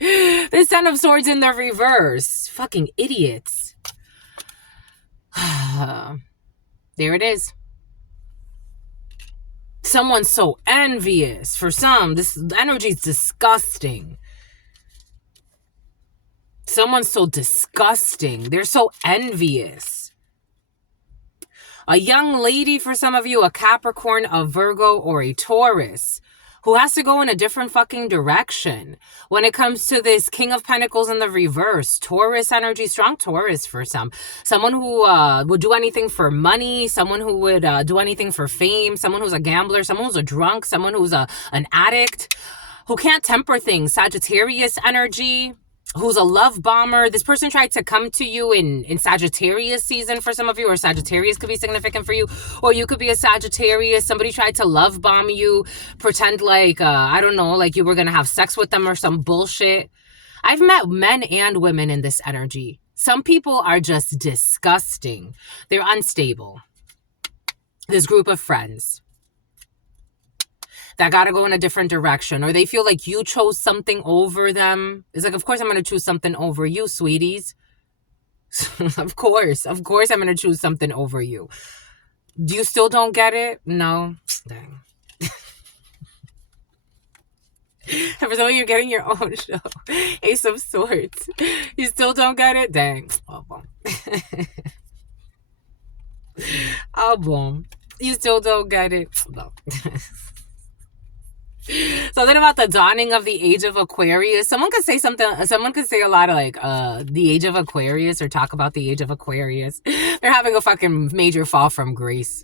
This 10 of swords in the reverse. Fucking idiots. There it is. Someone's so envious. For some, this energy is disgusting. Someone's so disgusting. They're so envious. A young lady for some of you, a Capricorn, a Virgo, or a Taurus, who has to go in a different fucking direction. When it comes to this King of Pentacles in the reverse, Taurus energy, strong Taurus for some. Someone who would do anything for money, someone who would do anything for fame, someone who's a gambler, someone who's a drunk, someone who's an addict, who can't temper things, Sagittarius energy, who's a love bomber. This person tried to come to you in Sagittarius season for some of you, or Sagittarius could be significant for you, or you could be a Sagittarius. Somebody tried to love bomb you, pretend like, I don't know, like you were going to have sex with them or some bullshit. I've met men and women in this energy. Some people are just disgusting. They're unstable. This group of friends that got to go in a different direction, or they feel like you chose something over them. It's like, of course I'm going to choose something over you, sweeties. Of course I'm going to choose something over you. You still don't get it? No? Dang. And for some of you, getting your own show. Ace of Swords. You still don't get it? Dang. Oh, boom. Oh, boom. You still don't get it? No. Something about the dawning of the age of Aquarius. Someone could say something. Someone could say a lot of like the age of Aquarius, or talk about the age of Aquarius. They're having a fucking major fall from grace.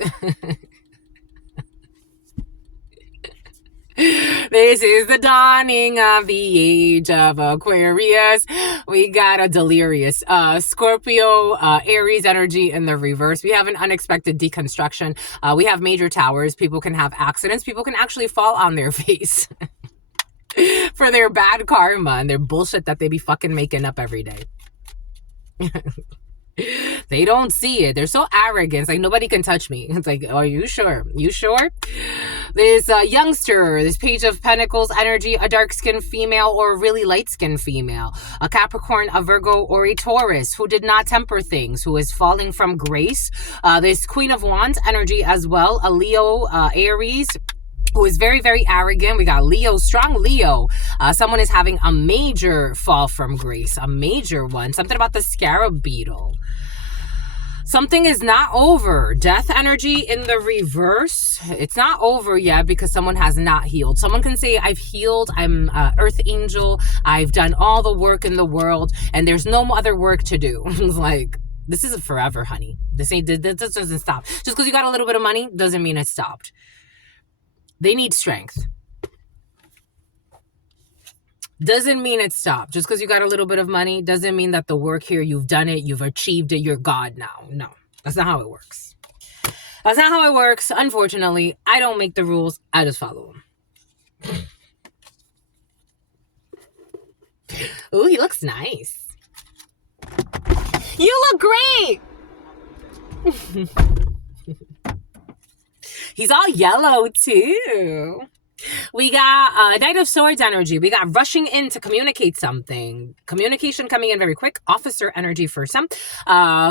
This is the dawning of the age of Aquarius. We got a delirious Scorpio, Aries energy in the reverse. We have an unexpected deconstruction. We have major towers. People can have accidents. People can actually fall on their face for their bad karma and their bullshit that they be fucking making up every day. They don't see it. They're so arrogant. It's like, nobody can touch me. It's like, are you sure? You sure? This youngster, this Page of Pentacles energy, a dark-skinned female or a really light-skinned female, a Capricorn, a Virgo, or a Taurus who did not temper things, who is falling from grace. This Queen of Wands energy as well, a Leo, Aries, who is very, very arrogant. We got Leo, strong Leo. Someone is having a major fall from grace, a major one. Something about the scarab beetle. Something is not over. Death energy in the reverse. It's not over yet because someone has not healed. Someone can say, I've healed. I'm earth angel. I've done all the work in the world and there's no other work to do. It's like, this isn't forever, honey. This doesn't stop. Just because you got a little bit of money doesn't mean it stopped. They need strength. Doesn't mean it stopped. Just because you got a little bit of money doesn't mean that the work here, you've done it, you've achieved it, you're God now. No, that's not how it works. That's not how it works. Unfortunately, I don't make the rules. I just follow them. Ooh, he looks nice. You look great. He's all yellow too. We got Knight of Swords energy. We got rushing in to communicate something. Communication coming in very quick. Officer energy for some.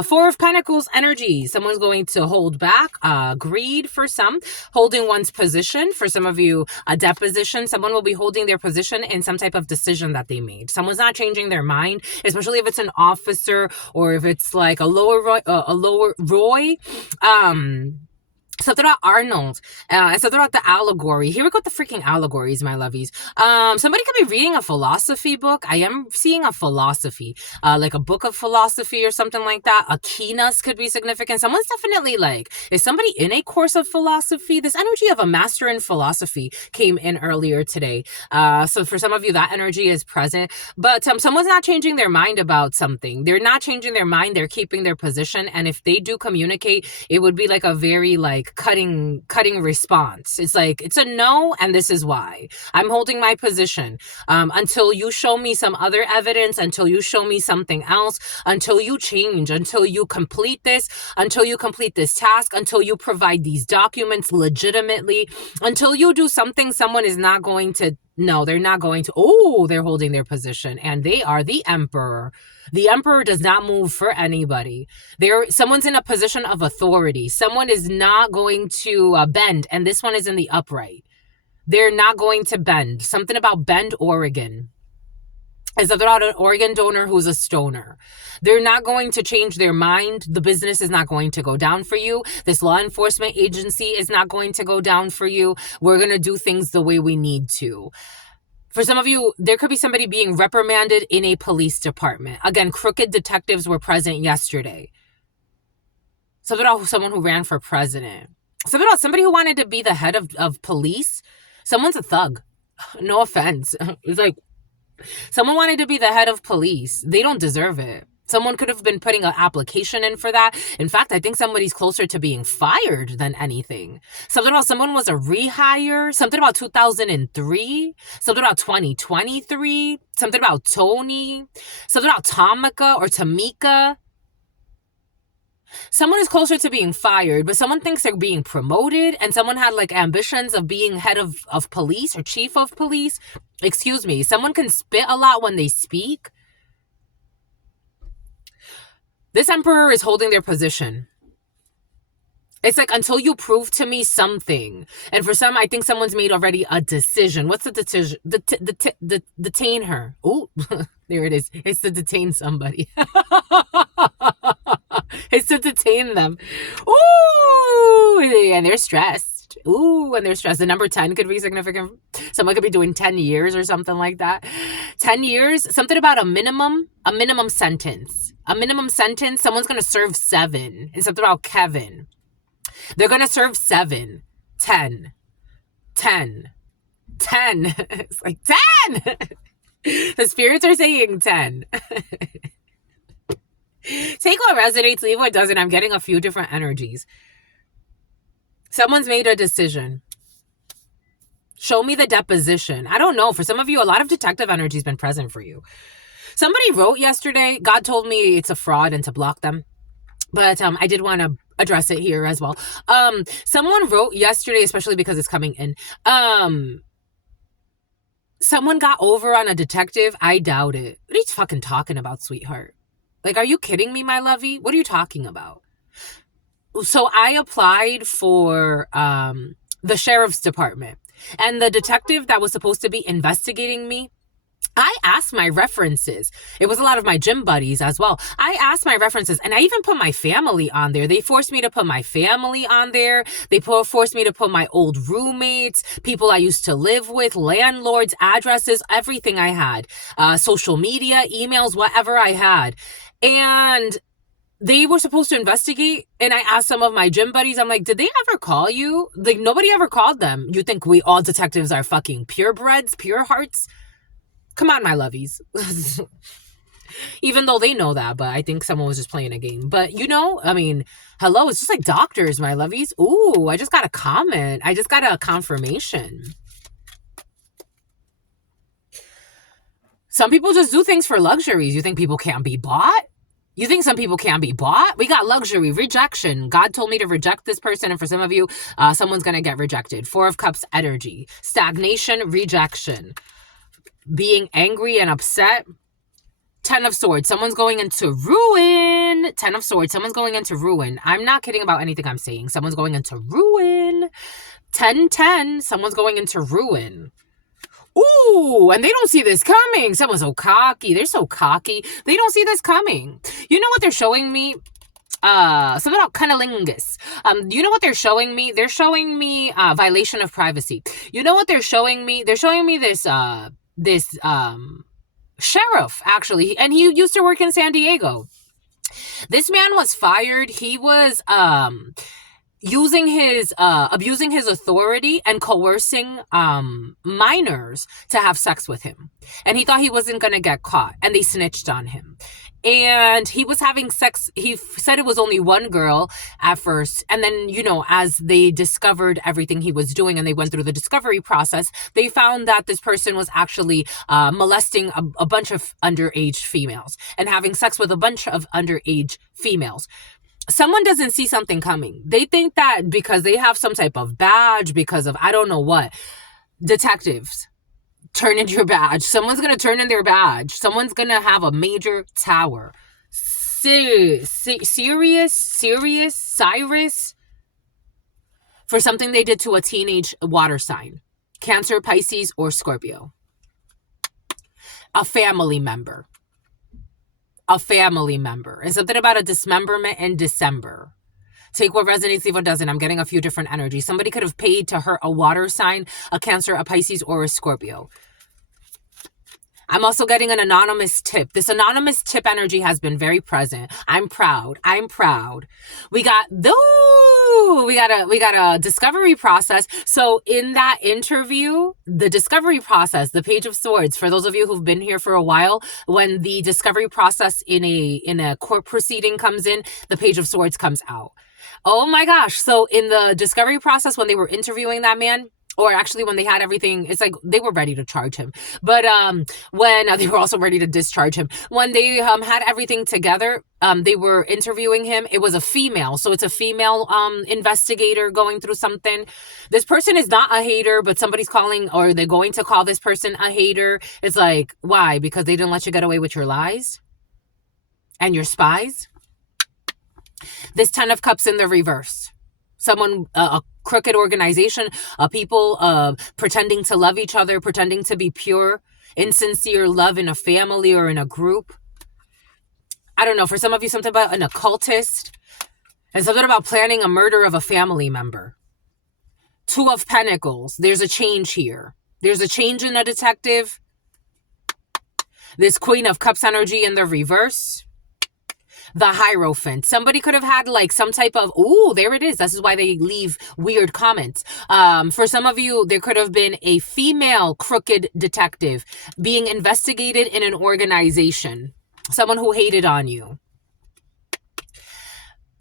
Four of Pentacles energy. Someone's going to hold back. Greed for some. Holding one's position. For some of you, a deposition. Someone will be holding their position in some type of decision that they made. Someone's not changing their mind, especially if it's an officer or if it's like a lower Roy. Something about Arnold, and something about the allegory. Here we go with the freaking allegories, my lovies. Somebody could be reading a philosophy book. I am seeing a philosophy, like a book of philosophy or something like that. Aquinas could be significant. Someone's definitely like, is somebody in a course of philosophy? This energy of a master in philosophy came in earlier today. So for some of you, that energy is present, but someone's not changing their mind about something. They're not changing their mind. They're keeping their position. And if they do communicate, it would be like a very like cutting response. It's like, it's a no, and this is why. I'm holding my position until you show me some other evidence, until you show me something else, until you change, until you complete this task, until you provide these documents legitimately, until you do something. Someone is not going to, no, they're not going to, oh, they're holding their position, and they are the emperor. The emperor does not move for anybody. Someone's in a position of authority. Someone is not going to bend, and this one is in the upright. They're not going to bend. Something about Bend, Oregon. Is about an organ donor who's a stoner. They're not going to change their mind. The business is not going to go down for you. This law enforcement agency is not going to go down for you. We're going to do things the way we need to. For some of you, there could be somebody being reprimanded in a police department. Again, crooked detectives were present yesterday. Something about someone who ran for president. Something about somebody who wanted to be the head of police. Someone's a thug. No offense. It's like, someone wanted to be the head of police. They don't deserve it. Someone could have been putting an application in for that. In fact, I think somebody's closer to being fired than anything. Something about someone was a rehire. Something about 2003. Something about 2023. Something about Tony. Something about Tamika or Tamika. Someone is closer to being fired, but someone thinks they're being promoted, and someone had like ambitions of being head of police or chief of police. Excuse me. Someone can spit a lot when they speak. This emperor is holding their position. It's like until you prove to me something. And for some, I think someone's made already a decision. What's the decision? Detain her. Oh, there it is. It's to detain somebody. It's to detain them. Ooh, and they're stressed. Ooh, and they're stressed. The number 10 could be significant. Someone could be doing 10 years or something like that. 10 years, something about a minimum sentence. A minimum sentence, someone's going to serve 7. It's something about Kevin. They're going to serve 7, 10, 10, 10. It's like 10. The spirits are saying 10. Take what resonates, leave what doesn't. I'm getting a few different energies. Someone's made a decision. Show me the deposition. I don't know. For some of you, a lot of detective energy has been present for you. Somebody wrote yesterday, God told me it's a fraud and to block them. But I did want to address it here as well. Someone wrote yesterday, especially because it's coming in. Someone got over on a detective. I doubt it. What are you fucking talking about, sweetheart? Like, are you kidding me, my lovey? What are you talking about? So I applied for the sheriff's department. And the detective that was supposed to be investigating me, I asked my references. It was a lot of my gym buddies as well. I asked my references, and I even put my family on there. They forced me to put my family on there. They forced me to put my old roommates, people I used to live with, landlords, addresses, everything I had, social media, emails, whatever I had. And they were supposed to investigate, and I asked some of my gym buddies, I'm like, did they ever call you? Like, nobody ever called them. You think we all detectives are fucking purebreds, pure hearts? Come on, my lovies. Even though they know that, but I think someone was just playing a game. But, you know, I mean, hello, it's just like doctors, my lovies. Ooh, I just got a comment. I just got a confirmation. Some people just do things for luxuries. You think people can't be bought? You think some people can't be bought? We got luxury, rejection. God told me to reject this person. And for some of you, someone's going to get rejected. 4 of Cups energy. Stagnation, rejection. Being angry and upset. 10 of Swords. Someone's going into ruin. 10 of Swords. Someone's going into ruin. I'm not kidding about anything I'm saying. Someone's going into ruin. 10-10. Someone's going into ruin. Ooh, and they don't see this coming. Someone's so cocky. They're so cocky. They don't see this coming. You know what they're showing me? Something about cunnilingus. You know what they're showing me? They're showing me violation of privacy. You know what they're showing me? They're showing me this sheriff, actually, and he used to work in San Diego. This man was fired. He was abusing his authority and coercing minors to have sex with him. And he thought he wasn't going to get caught, and they snitched on him. And he was having sex. He said it was only one girl at first. And then, you know, as they discovered everything he was doing and they went through the discovery process, they found that this person was actually molesting a bunch of underage females and having sex with a bunch of underage females. Someone doesn't see something coming. They think that because they have some type of badge, because of I don't know what. Detectives, turn in your badge. Someone's going to turn in their badge. Someone's going to have a major tower. Sirius for something they did to a teenage water sign. Cancer, Pisces, or Scorpio. A family member. A family member. And something about a dismemberment in December. Take what resonates, leave what doesn't. I'm getting a few different energies. Somebody could have paid to hurt a water sign, a Cancer, a Pisces, or a Scorpio. I'm also getting an anonymous tip. This anonymous tip energy has been very present. I'm proud. We got a discovery process. So in that interview, the discovery process, the Page of Swords, for those of you who've been here for a while, when the discovery process in a court proceeding comes in, the Page of Swords comes out. Oh my gosh. So in the discovery process, when they were interviewing that man, or actually when they had everything, it's like they were ready to charge him. But when they were also ready to discharge him, when they had everything together, they were interviewing him. It was a female. So it's a female investigator going through something. This person is not a hater, but somebody's calling, or they're going to call this person a hater. It's like, why? Because they didn't let you get away with your lies and your spies? This 10 of Cups in the reverse. Someone, a crooked organization, people pretending to love each other, pretending to be pure, insincere love in a family or in a group. I don't know, for some of you, something about an occultist, and something about planning a murder of a family member. Two of Pentacles. There's a change here. There's a change in a detective. This Queen of Cups energy in the reverse. The Hierophant. Somebody could have had like some type of, ooh, there it is. This is why they leave weird comments. For some of you, there could have been a female crooked detective being investigated in an organization. Someone who hated on you.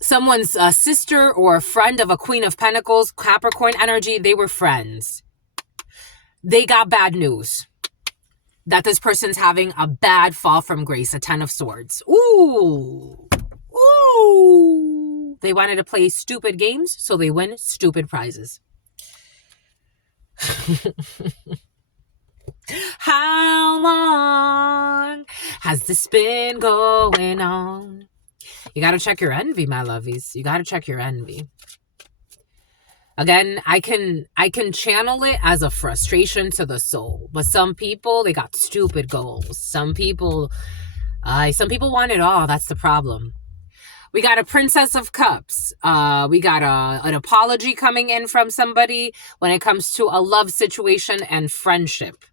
Someone's sister or a friend of a Queen of Pentacles, Capricorn energy, they were friends. They got bad news. That this person's having a bad fall from grace, a 10 of Swords. Ooh. Ooh. They wanted to play stupid games, so they win stupid prizes. How long has this been going on? You got to check your envy, my lovies. You got to check your envy. Again, I can channel it as a frustration to the soul. But some people, they got stupid goals. Some people want it all. That's the problem. We got a Princess of Cups. We got an apology coming in from somebody when it comes to a love situation and friendship.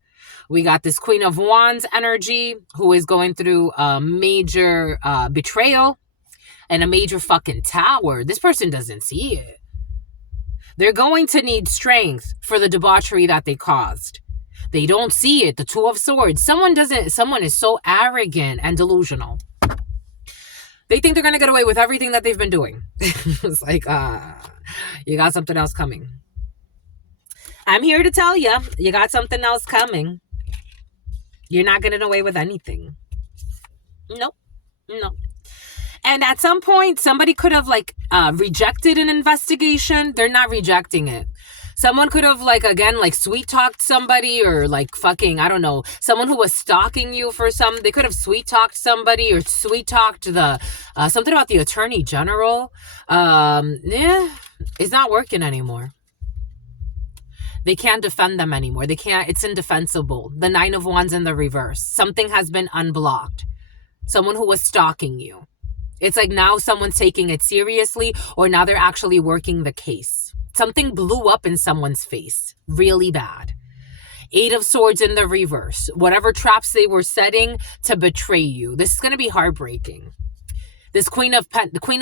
We got this Queen of Wands energy who is going through a major betrayal and a major fucking tower. This person doesn't see it. They're going to need strength for the debauchery that they caused. They don't see it. The Two of Swords. Someone is so arrogant and delusional. They think they're going to get away with everything that they've been doing. It's like, you got something else coming. I'm here to tell you, you got something else coming. You're not getting away with anything. Nope. Nope. And at some point, somebody could have rejected an investigation. They're not rejecting it. Someone could have sweet-talked somebody or I don't know, someone who was stalking you for they could have sweet-talked somebody or sweet-talked something about the Attorney General. It's not working anymore. They can't defend them anymore. It's indefensible. The Nine of Wands in the reverse. Something has been unblocked. Someone who was stalking you. It's like now someone's taking it seriously or now they're actually working the case. Something blew up in someone's face. Really bad. Eight of Swords in the reverse. Whatever traps they were setting to betray you. This is going to be heartbreaking. This the Queen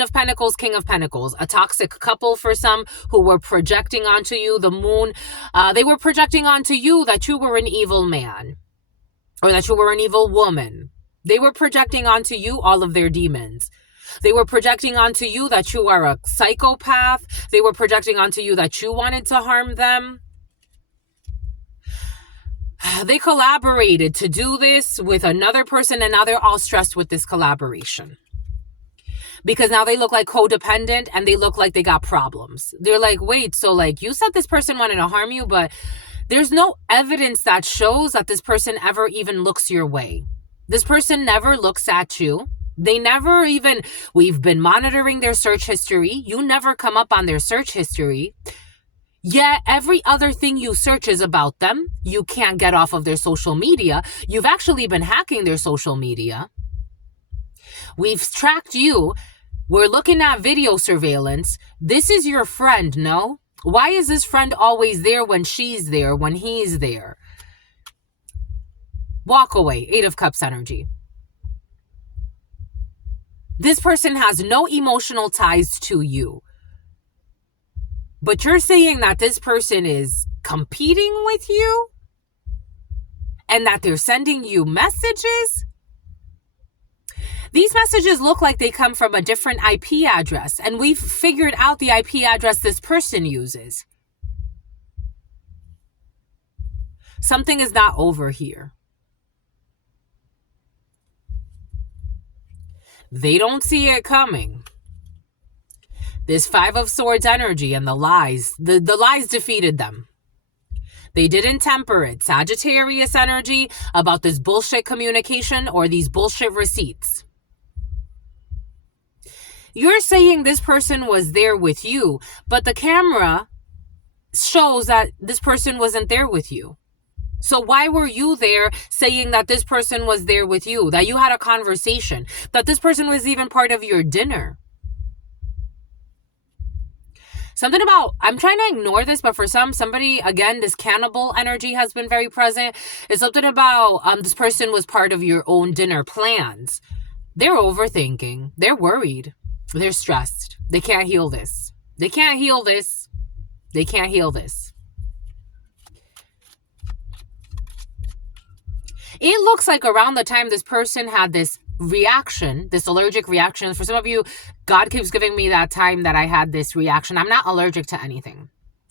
of Pentacles, King of Pentacles. A toxic couple for some who were projecting onto you. The Moon. They were projecting onto you that you were an evil man. Or that you were an evil woman. They were projecting onto you all of their demons. They were projecting onto you that you are a psychopath. They were projecting onto you that you wanted to harm them. They collaborated to do this with another person, and now they're all stressed with this collaboration. Because now they look like codependent and they look like they got problems. They're like, wait, so you said this person wanted to harm you, but there's no evidence that shows that this person ever even looks your way. This person never looks at you. They never even, we've been monitoring their search history. You never come up on their search history. Yet every other thing you search is about them. You can't get off of their social media. You've actually been hacking their social media. We've tracked you. We're looking at video surveillance. This is your friend, no? Why is this friend always there when she's there, when he's there? Walk away. Eight of Cups energy. This person has no emotional ties to you. But you're saying that this person is competing with you? And that they're sending you messages? These messages look like they come from a different IP address. And we've figured out the IP address this person uses. Something is not over here. They don't see it coming. This Five of Swords energy and the lies. The lies defeated them. They didn't temper it. Sagittarius energy about this bullshit communication or these bullshit receipts. You're saying this person was there with you, but the camera shows that this person wasn't there with you. So why were you there saying that this person was there with you, that you had a conversation, that this person was even part of your dinner? Something about, I'm trying to ignore this, but for somebody, again, this cannibal energy has been very present. It's something about this person was part of your own dinner plans. They're overthinking. They're worried. They're stressed. They can't heal this. They can't heal this. They can't heal this. It looks like around the time this person had this reaction, this allergic reaction. For some of you, God keeps giving me that time that I had this reaction. I'm not allergic to anything.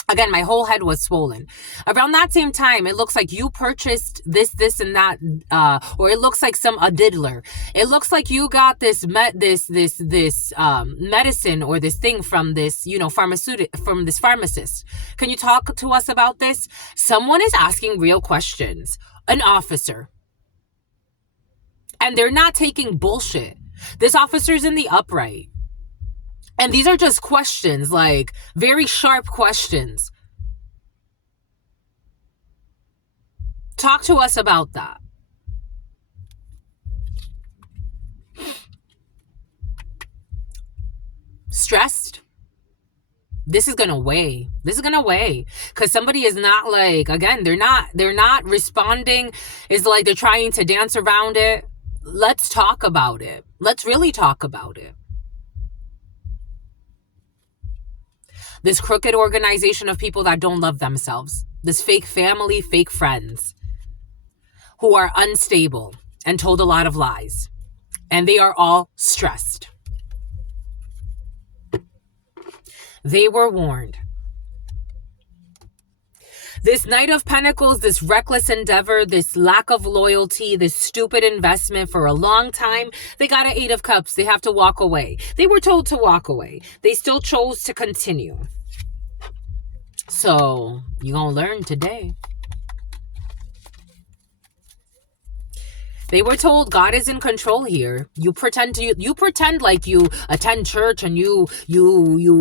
Again, my whole head was swollen. Around that same time, it looks like you purchased this, and that, or it looks like a diddler. It looks like you got this medicine or this thing from this, from this pharmacist. Can you talk to us about this? Someone is asking real questions. An officer. And they're not taking bullshit. This officer's in the upright. And these are just questions, like very sharp questions. Talk to us about that. Stressed? This is going to weigh. This is going to weigh. Because somebody is not like, again, they're not responding. It's like they're trying to dance around it. Let's talk about it. Let's really talk about it. This crooked organization of people that don't love themselves. This fake family, fake friends who are unstable and told a lot of lies. And they are all stressed. They were warned. This Knight of Pentacles, this reckless endeavor, this lack of loyalty, this stupid investment for a long time, they got an Eight of Cups. They have to walk away. They were told to walk away. They still chose to continue. So, you're going to learn today. They were told God is in control here. You pretend like you attend church and you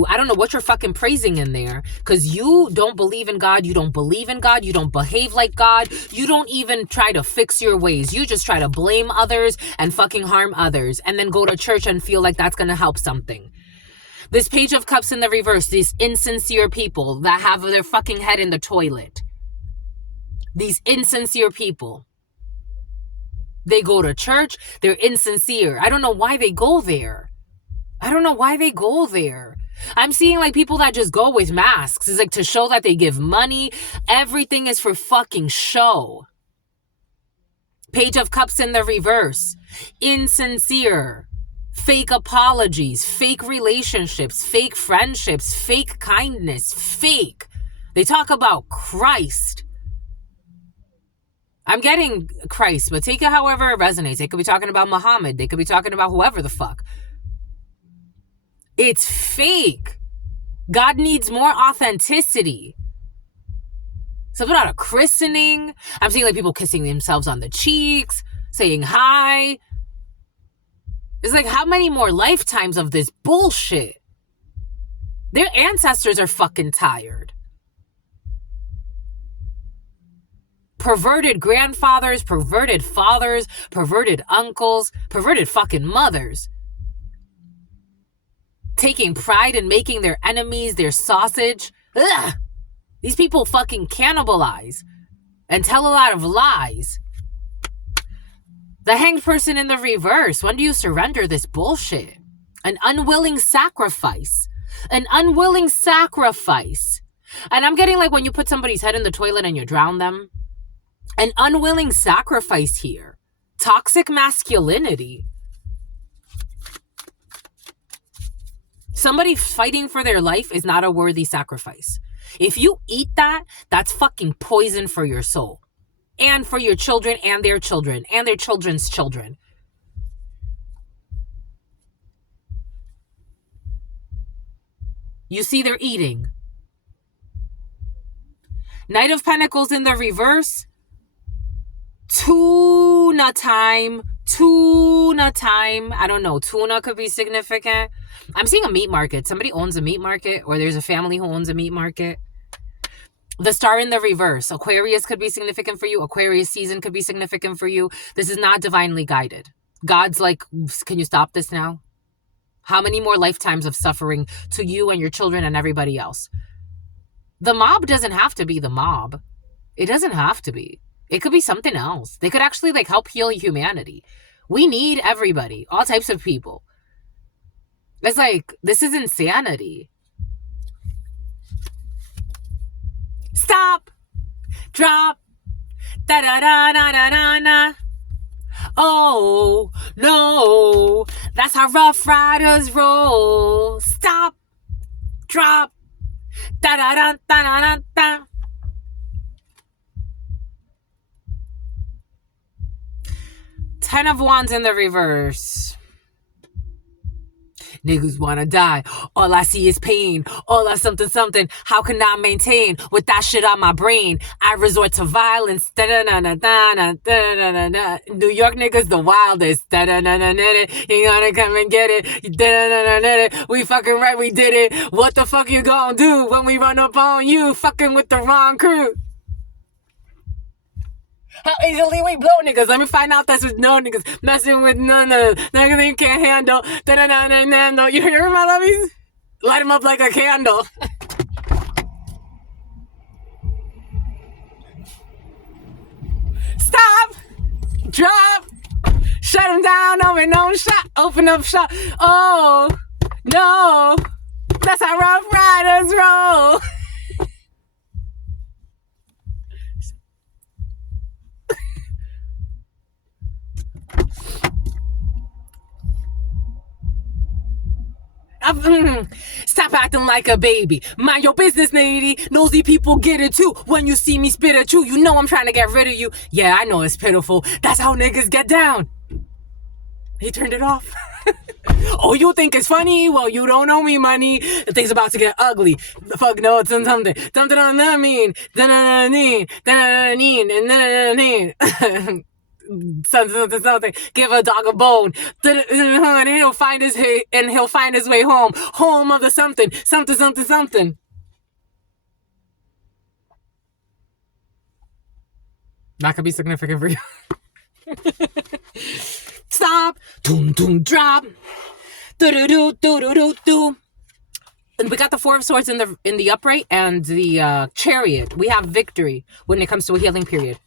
I don't know what you're fucking praising in there, because you don't believe in God. You don't believe in God. You don't behave like God. You don't even try to fix your ways. You just try to blame others and fucking harm others, and then go to church and feel like that's going to help something. This Page of Cups in the reverse, these insincere people that have their fucking head in the toilet. These insincere people. They go to church, they're insincere. I don't know why they go there. I'm seeing like people that just go with masks. It's like to show that they give money. Everything is for fucking show. Page of Cups in the reverse. Insincere. Fake apologies, fake relationships, fake friendships, fake kindness, fake. They talk about Christ. I'm getting Christ, but take it however it resonates. They could be talking about Muhammad. They could be talking about whoever the fuck. It's fake. God needs more authenticity. Something about a christening. I'm seeing like people kissing themselves on the cheeks, saying hi. It's like, how many more lifetimes of this bullshit? Their ancestors are fucking tired. Perverted grandfathers, perverted fathers, perverted uncles, perverted fucking mothers. Taking pride in making their enemies their sausage. Ugh. These people fucking cannibalize and tell a lot of lies. The Hanged Person in the reverse. When do you surrender this bullshit? An unwilling sacrifice. An unwilling sacrifice. And I'm getting like when you put somebody's head in the toilet and you drown them. An unwilling sacrifice here. Toxic masculinity. Somebody fighting for their life is not a worthy sacrifice. If you eat that, that's fucking poison for your soul. And for your children and their children and their children's children. You see they're eating. Knight of Pentacles in the reverse. Tuna time. Tuna time. I don't know. Tuna could be significant. I'm seeing a meat market. Somebody owns a meat market, or there's a family who owns a meat market. The star in the reverse. Aquarius could be significant for you. Aquarius season could be significant for you. This is not divinely guided. God's like, can you stop this now? How many more lifetimes of suffering to you and your children and everybody else? The mob doesn't have to be the mob. It doesn't have to be. It could be something else. They could actually like help heal humanity. We need everybody, all types of people. It's like, this is insanity. Stop. Drop. Da da da da da da da. Oh, no. That's how Rough Riders roll. Stop. Drop. Da da da da da da da. Ten of Wands in the reverse. Niggas wanna die. All I see is pain. All I something something. How can I maintain with that shit on my brain? I resort to violence. New York niggas the wildest. You gonna come and get it. We fucking right, we did it. What the fuck you gonna do when we run up on you? Fucking with the wrong crew. How easily we blow niggas. Let me find out that's with no niggas. Messing with none of niggas you can't handle. You hear my lovies? Light them up like a candle. Stop. Drop. Shut them down. Open up shop. Oh, no. That's how Rough Riders roll. Stop acting like a baby. Mind your business, lady. Nosy people get it too. When you see me spit at you, you know I'm trying to get rid of you. Yeah, I know it's pitiful. That's how niggas get down. He turned it off. Oh, you think it's funny? Well, you don't owe me money. The thing's about to get ugly. The fuck no, it's something. Something on that mean. Something. Give a dog a bone, and he'll find his way home. Home of the something. That could be significant for you. Stop. Doom doom drop. Do do do do do do do. And we got the Four of Swords in the upright and the Chariot. We have victory when it comes to a healing period.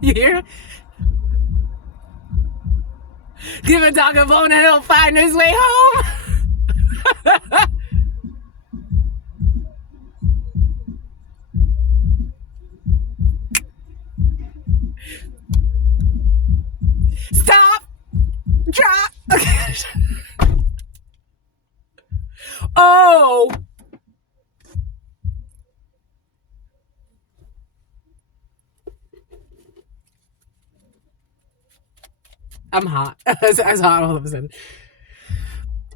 You hear? Give a dog a bone and he'll find his way home. Stop. Drop. Okay. Oh. I'm hot. I was hot all of a sudden.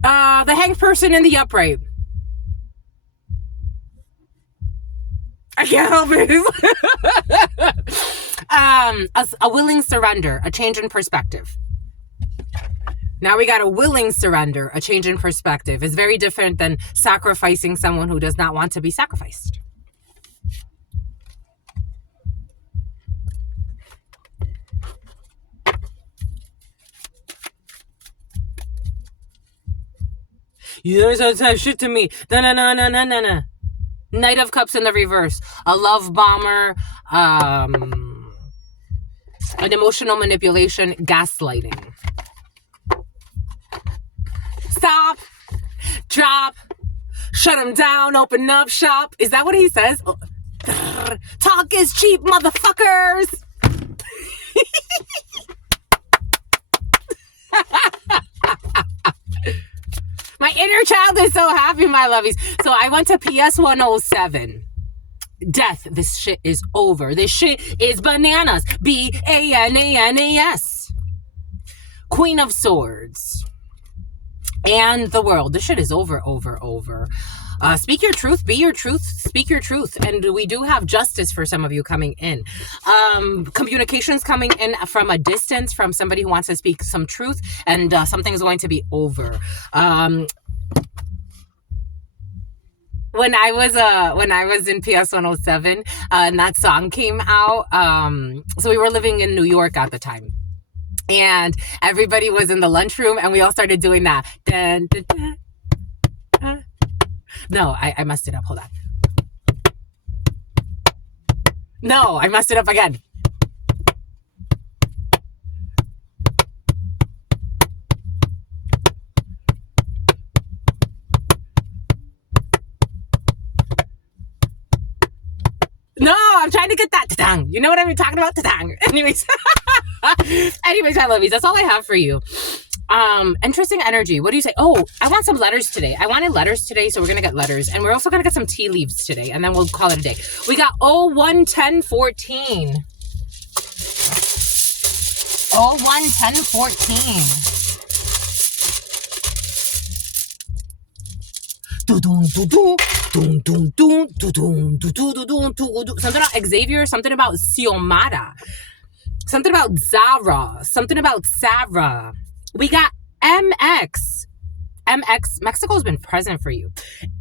The hanged person in the upright. I can't help it. A willing surrender, a change in perspective. Now we got a willing surrender, a change in perspective. It's very different than sacrificing someone who does not want to be sacrificed. You don't have to type shit to me. No. Knight of Cups in the reverse. A love bomber. An emotional manipulation. Gaslighting. Stop. Drop. Shut him down. Open up shop. Is that what he says? Talk is cheap, motherfuckers. My inner child is so happy, my lovies. So I went to PS 107. Death. This shit is over. This shit is bananas. BANANAS. Queen of Swords. and the world. This shit is over, over, over. Speak your truth, be your truth, speak your truth. And we do have justice for some of you coming in. Communications coming in from a distance from somebody who wants to speak some truth, and something's going to be over. When I was in PS 107, and that song came out, so we were living in New York at the time. And everybody was in the lunchroom, and we all started doing that. Dun, dun, dun, dun. No, I messed it up. Hold on. No, I messed it up again. No, I'm trying to get that. Ta-dang. You know what I'm talking about? Ta-dang. Anyways, my lovies, that's all I have for you. Interesting energy. What do you say? Oh, I want some letters today. I wanted letters today, so we're gonna get letters, and we're also gonna get some tea leaves today, and then we'll call it a day. We got 011014. 011014. Something about Xavier, something about Xiomara, something about Zara, something about Sarah. We got MX. Mexico's been present for you.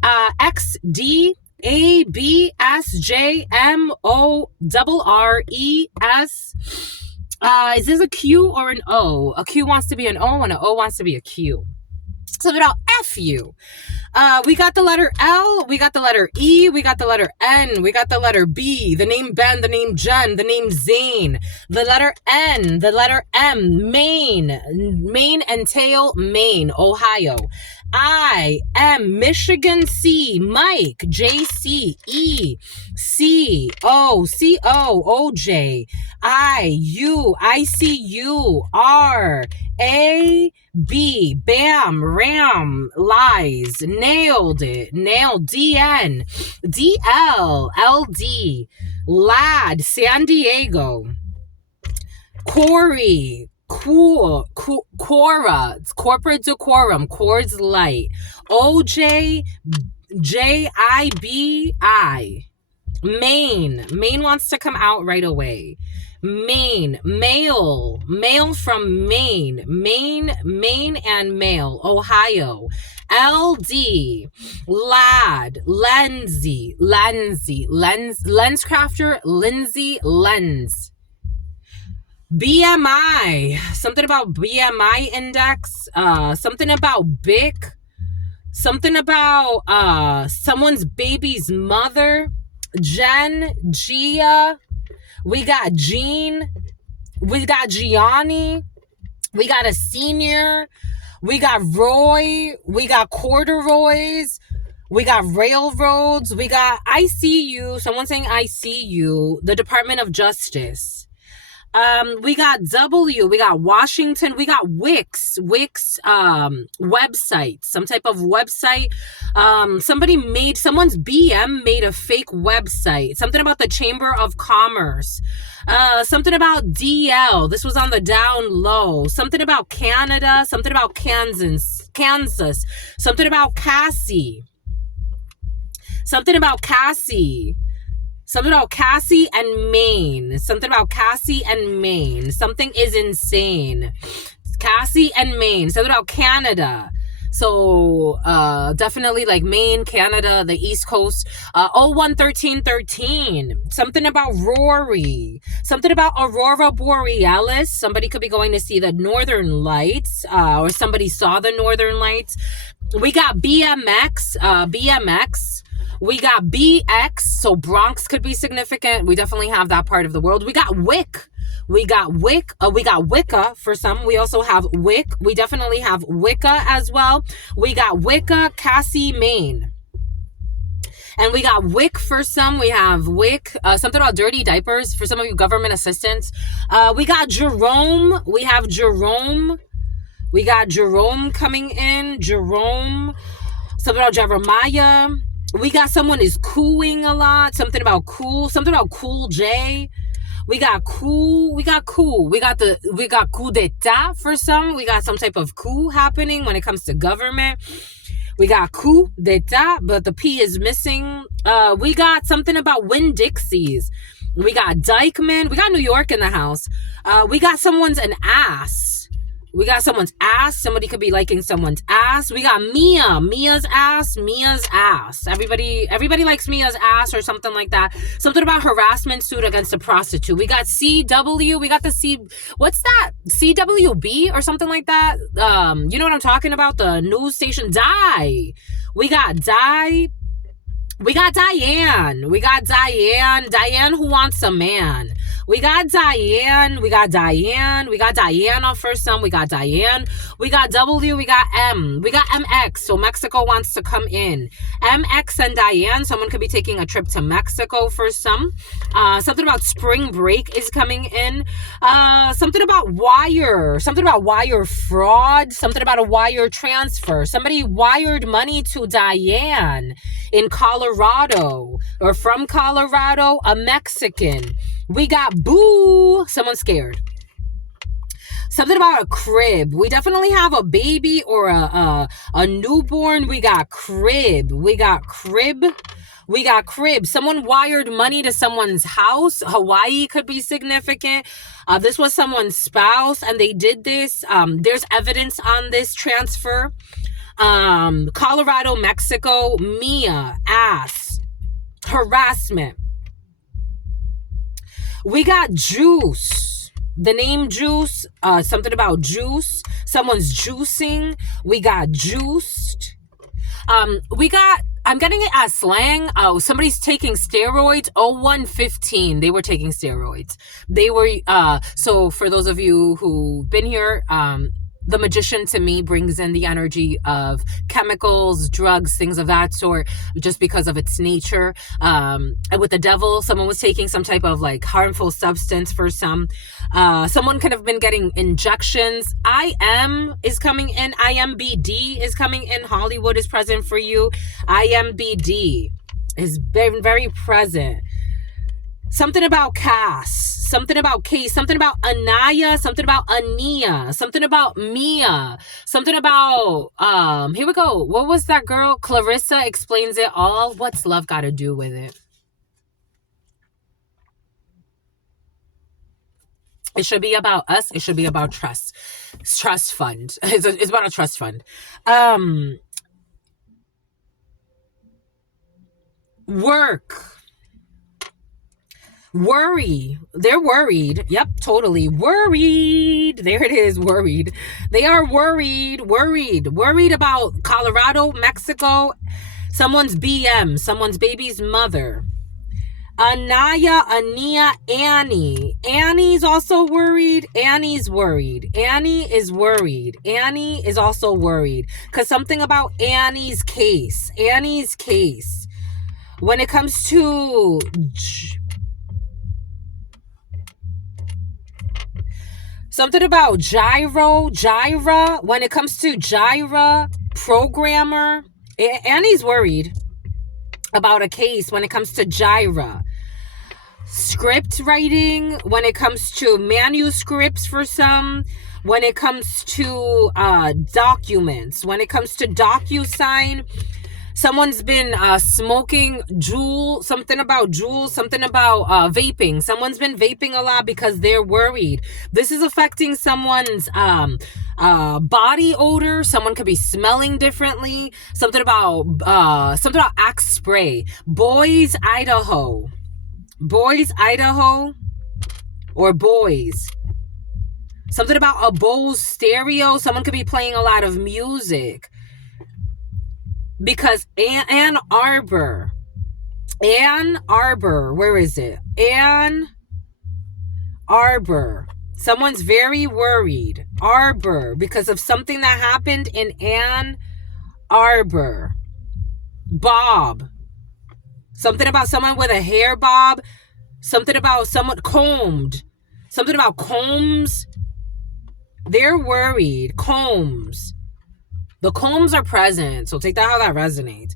XDABSJMORRES. Is this a Q or an O? A Q wants to be an O, and an O wants to be a Q. Something about FU. We got the letter L, we got the letter E, we got the letter N, we got the letter B, the name Ben, the name Jen, the name Zane, the letter N, the letter M, Maine and tail, Maine, Ohio. I, M, Michigan, C, Mike, JC, E, C, O, OJ, I, U, ICU, R, A, B, Bam, Ram, Lies, Nailed it, Nailed, DN, DL, LD, Lad, San Diego, Corey, Cool, Cora, Corporate Decorum, Chords Light, OJ, JIBI, Maine wants to come out right away. Maine, mail from Maine and mail, Ohio. LD, Lad, Lenzi, Lenscrafter, Lindsay, Lens. BMI, something about BMI index, something about BIC, something about someone's baby's mother, Jen, Gia. We got Jean, we got Gianni, we got a senior, we got Roy, we got corduroys, we got railroads, we got ICU, someone saying ICU, the Department of Justice. We got W, we got Washington, we got Wix, website, some type of website. Someone's BM made a fake website, something about the Chamber of Commerce, something about DL, this was on the down low, something about Canada, something about Kansas, something about Cassie, something about Cassie and Maine. Something about Cassie and Maine. Something is insane. Cassie and Maine. Something about Canada. So definitely like Maine, Canada, the East Coast. 011313. Something about Rory. Something about Aurora Borealis. Somebody could be going to see the Northern Lights, or somebody saw the Northern Lights. We got BMX. We got BX, so Bronx could be significant. We definitely have that part of the world. We got WIC. We got Wicca for some. We also have WIC. We definitely have Wicca as well. We got Wicca, Cassie, Maine. And we got WIC for some. We have WIC, something about dirty diapers for some of you government assistants. We got Jerome. We have Jerome. We got Jerome coming in. Jerome. Something about Jeremiah. We got someone is cooing a lot. Something about cool. Something about Cool J. We got coup. We got coup. We got coup d'etat for some. We got some type of coup happening when it comes to government. We got coup d'etat, but the P is missing. We got something about Winn-Dixies. We got Dykeman. We got New York in the house. We got someone's an ass. We got someone's ass. Somebody could be liking someone's ass. We got Mia. Mia's ass. Mia's ass. Everybody likes Mia's ass or something like that. Something about harassment suit against a prostitute. We got CW. We got the C. What's that? CWB or something like that. You know what I'm talking about? The news station. Die. We got Die. We got Diane. We got Diane. Diane who wants a man. We got Diane. We got Diane. We got Diana for some. We got Diane. We got W. We got M. We got MX. So Mexico wants to come in. MX and Diane. Someone could be taking a trip to Mexico for some. Something about spring break is coming in. Something about wire. Something about wire fraud. Something about a wire transfer. Somebody wired money to Diane in Colorado or from Colorado, a Mexican. We got boo. Someone's scared. Something about a crib. We definitely have a baby or a newborn. We got crib. We got crib. We got crib. Someone wired money to someone's house. Hawaii could be significant. This was someone's spouse and they did this. There's evidence on this transfer. Colorado, Mexico, Mia, ass, harassment. We got juice. The name juice, something about juice. Someone's juicing. We got juiced. We got, I'm getting it as slang. Oh, somebody's taking steroids. 0115. They were taking steroids. They were, so for those of you who've been here, the magician to me brings in the energy of chemicals, drugs, things of that sort, just because of its nature. And with the devil, someone was taking some type of like harmful substance for some. Someone could have been getting injections. IM is coming in. IMBD is coming in. Hollywood is present for you. IMBD is very, very present. Something about Cass, something about Case, something about Anaya, something about Ania, something about Mia, something about, here we go. What was that girl? Clarissa explains it all. What's love got to do with it? It should be about us. It should be about trust. Trust fund. It's about a trust fund. Work. Worry. They're worried. Yep, totally. Worried. There it is. Worried. They are worried. Worried about Colorado, Mexico. Someone's BM. Someone's baby's mother. Anaya, Ania, Annie. Annie's also worried. Annie's worried. Annie is worried. Annie is also worried. Because something about Annie's case. Annie's case. When it comes to... something about Gyra. When it comes to Gyra, programmer. Annie's worried about a case when it comes to Gyra. Script writing, when it comes to manuscripts for some. When it comes to documents. When it comes to DocuSign. Someone's been smoking Juul, something about vaping. Someone's been vaping a lot because they're worried. This is affecting someone's body odor. Someone could be smelling differently. Something about Axe spray. Boys, Idaho. Or boys. Something about a Bose stereo. Someone could be playing a lot of music. Because Ann Arbor, where is it? Ann Arbor. Someone's very worried. Arbor, because of something that happened in Ann Arbor. Bob. Something about someone with a hair bob. Something about someone combed. Something about combs. They're worried. Combs. The combs are present, so take that how that resonates.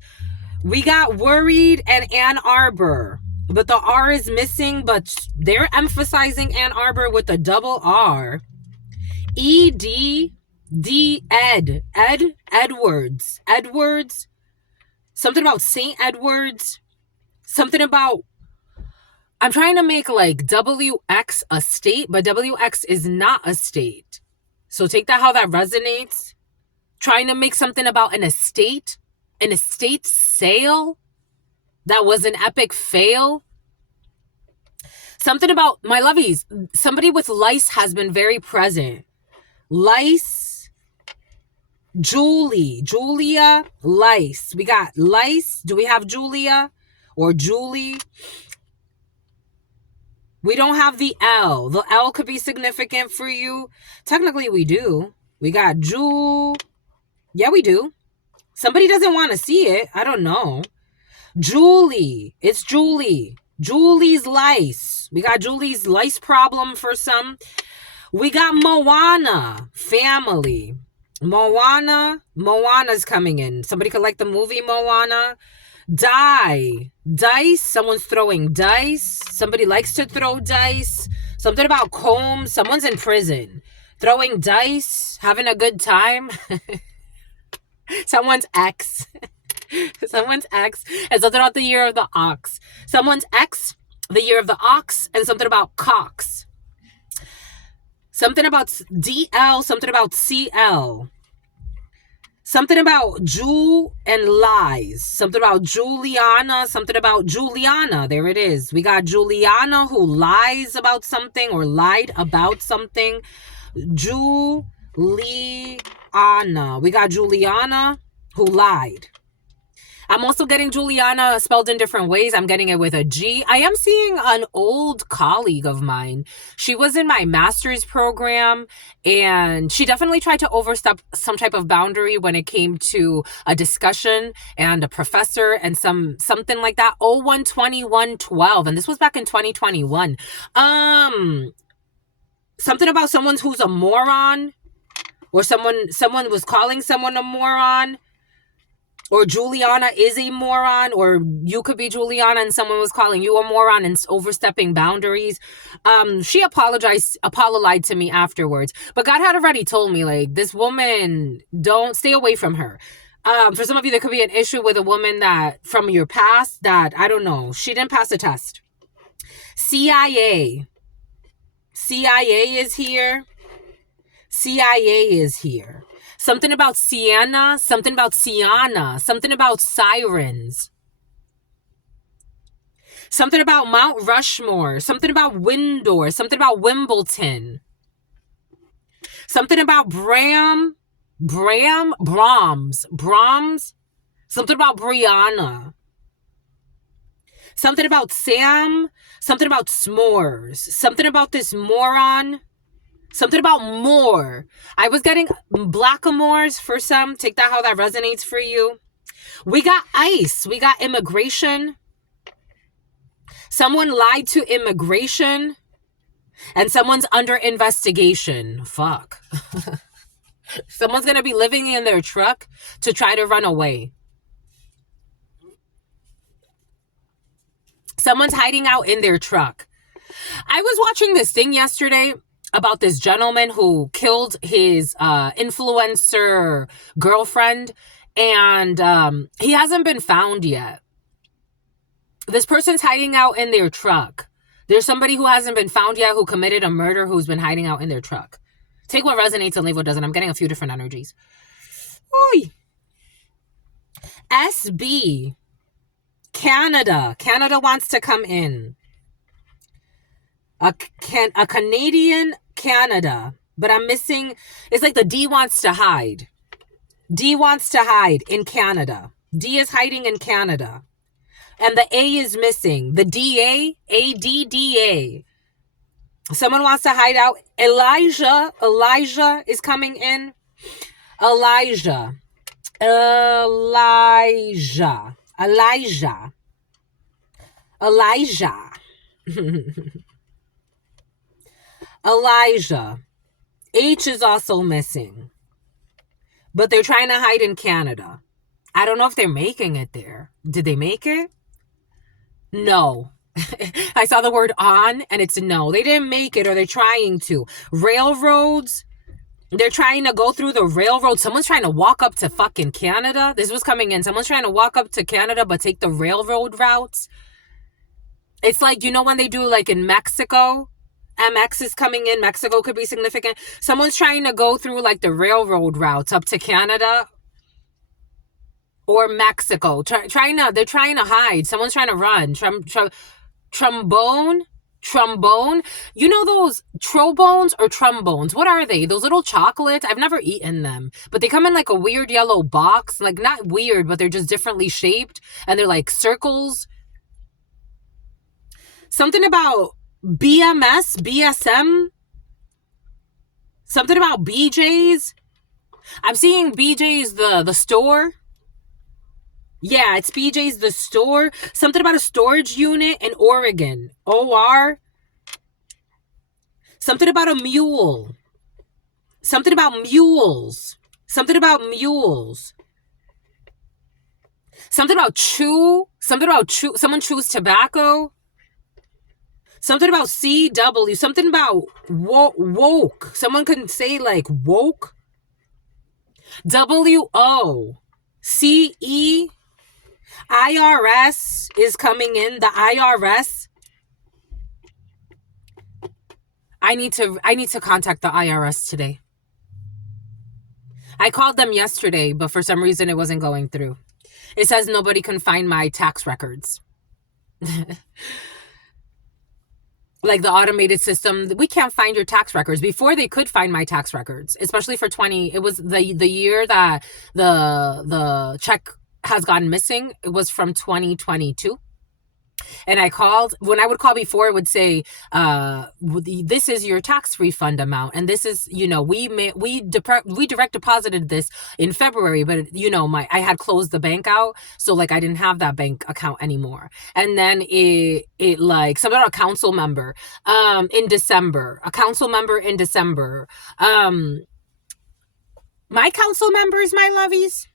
We got worried and Ann Arbor. but the R is missing, but they're emphasizing Ann Arbor with a double R. Edwards. Something about St. Edwards. Something about, I'm trying to make like WX a state, but WX is not a state. So take that how that resonates. Trying to make something about an estate sale that was an epic fail. Something about, my lovies, somebody with lice has been very present. Lice, Julia, lice. We got lice. Do we have Julia or Julie? We don't have the L. The L could be significant for you. Technically, we do. We got Yeah, we do. Somebody doesn't want to see it. I don't know. Julie. It's Julie. Julie's lice. We got Julie's lice problem for some. We got Moana. Family. Moana's coming in. Somebody could like the movie Moana. Dice. Someone's throwing dice. Somebody likes to throw dice. Something about combs. Someone's in prison. Throwing dice. Having a good time. Someone's ex. Someone's ex. And something about the year of the ox. Someone's ex, the year of the ox, and something about Cox. Something about DL, something about CL. Something about Jewel and lies. Something about Juliana. Something about Juliana. There it is. We got Juliana who lies about something or lied about something. Juliana. We got Juliana who lied. I'm also getting Juliana spelled in different ways. I'm getting it with a G. I am seeing an old colleague of mine. She was in my master's program, and she definitely tried to overstep some type of boundary when it came to a discussion and a professor and something like that. 012112, and this was back in 2021. Something about someone who's a moron, or someone was calling someone a moron. Or Juliana is a moron, or you could be Juliana and someone was calling you a moron and overstepping boundaries. She apologized to me afterwards. But God had already told me, like, this woman, don't stay away from her. For some of you, there could be an issue with a woman that from your past that, I don't know, she didn't pass a test. CIA is here. CIA is here. Something about Sienna, something about Sienna, something about sirens. Something about Mount Rushmore, something about Windor, something about Wimbledon. Something about Brahms, something about Brianna. Something about Sam, something about s'mores, something about this moron. Something about more. I was getting blackamoors for some. Take that how that resonates for you. We got ICE. We got immigration. Someone lied to immigration. And someone's under investigation. Fuck. Someone's going to be living in their truck to try to run away. Someone's hiding out in their truck. I was watching this thing yesterday about this gentleman who killed his influencer girlfriend, and he hasn't been found yet. This person's hiding out in their truck. There's somebody who hasn't been found yet who committed a murder who's been hiding out in their truck. Take what resonates and leave what doesn't. I'm getting a few different energies. Oy. SB. Canada. Canada wants to come in. A Canadian Canada, but I'm missing, it's like the D wants to hide. D wants to hide in Canada. D is hiding in Canada. And the A is missing. The DA, ADDA. Someone wants to hide out. Elijah is coming in. Elijah. Elijah. H is also missing. But they're trying to hide in Canada. I don't know if they're making it there. Did they make it? No. I saw the word on and it's no. They didn't make it or they're trying to. Railroads, they're trying to go through the railroad. Someone's trying to walk up to fucking Canada. This was coming in. Someone's trying to walk up to Canada but take the railroad routes. It's like, you know, when they do like in Mexico, MX is coming in. Mexico could be significant. Someone's trying to go through like the railroad routes up to Canada or Mexico. They're trying to hide. Someone's trying to run. Trombone. You know those trombones or trombones? What are they? Those little chocolates? I've never eaten them, but they come in like a weird yellow box. Like not weird, but they're just differently shaped and they're like circles. Something about BMS, BSM. Something about BJ's. I'm seeing BJ's the store. Yeah, it's BJ's the store. Something about a storage unit in Oregon. OR. Something about a mule. Something about mules. Something about mules. Something about chew. Something about chew. Someone chews tobacco. Something about CW. Something about woke. Someone can say like woke. WOCE. IRS is coming in. The IRS. I need to contact the IRS today. I called them yesterday, but for some reason it wasn't going through. It says nobody can find my tax records. Like the automated system, we can't find your tax records. Before they could find my tax records, especially for 20. It was the year that the check has gone missing. It was from 2022. And I called. When I would call before, it would say, this is your tax refund amount. And this is, you know, we direct deposited this in February, but you know, I had closed the bank out. So like, I didn't have that bank account anymore. And then it like something about a council member, in December, a council member in December. My council members, my lovies.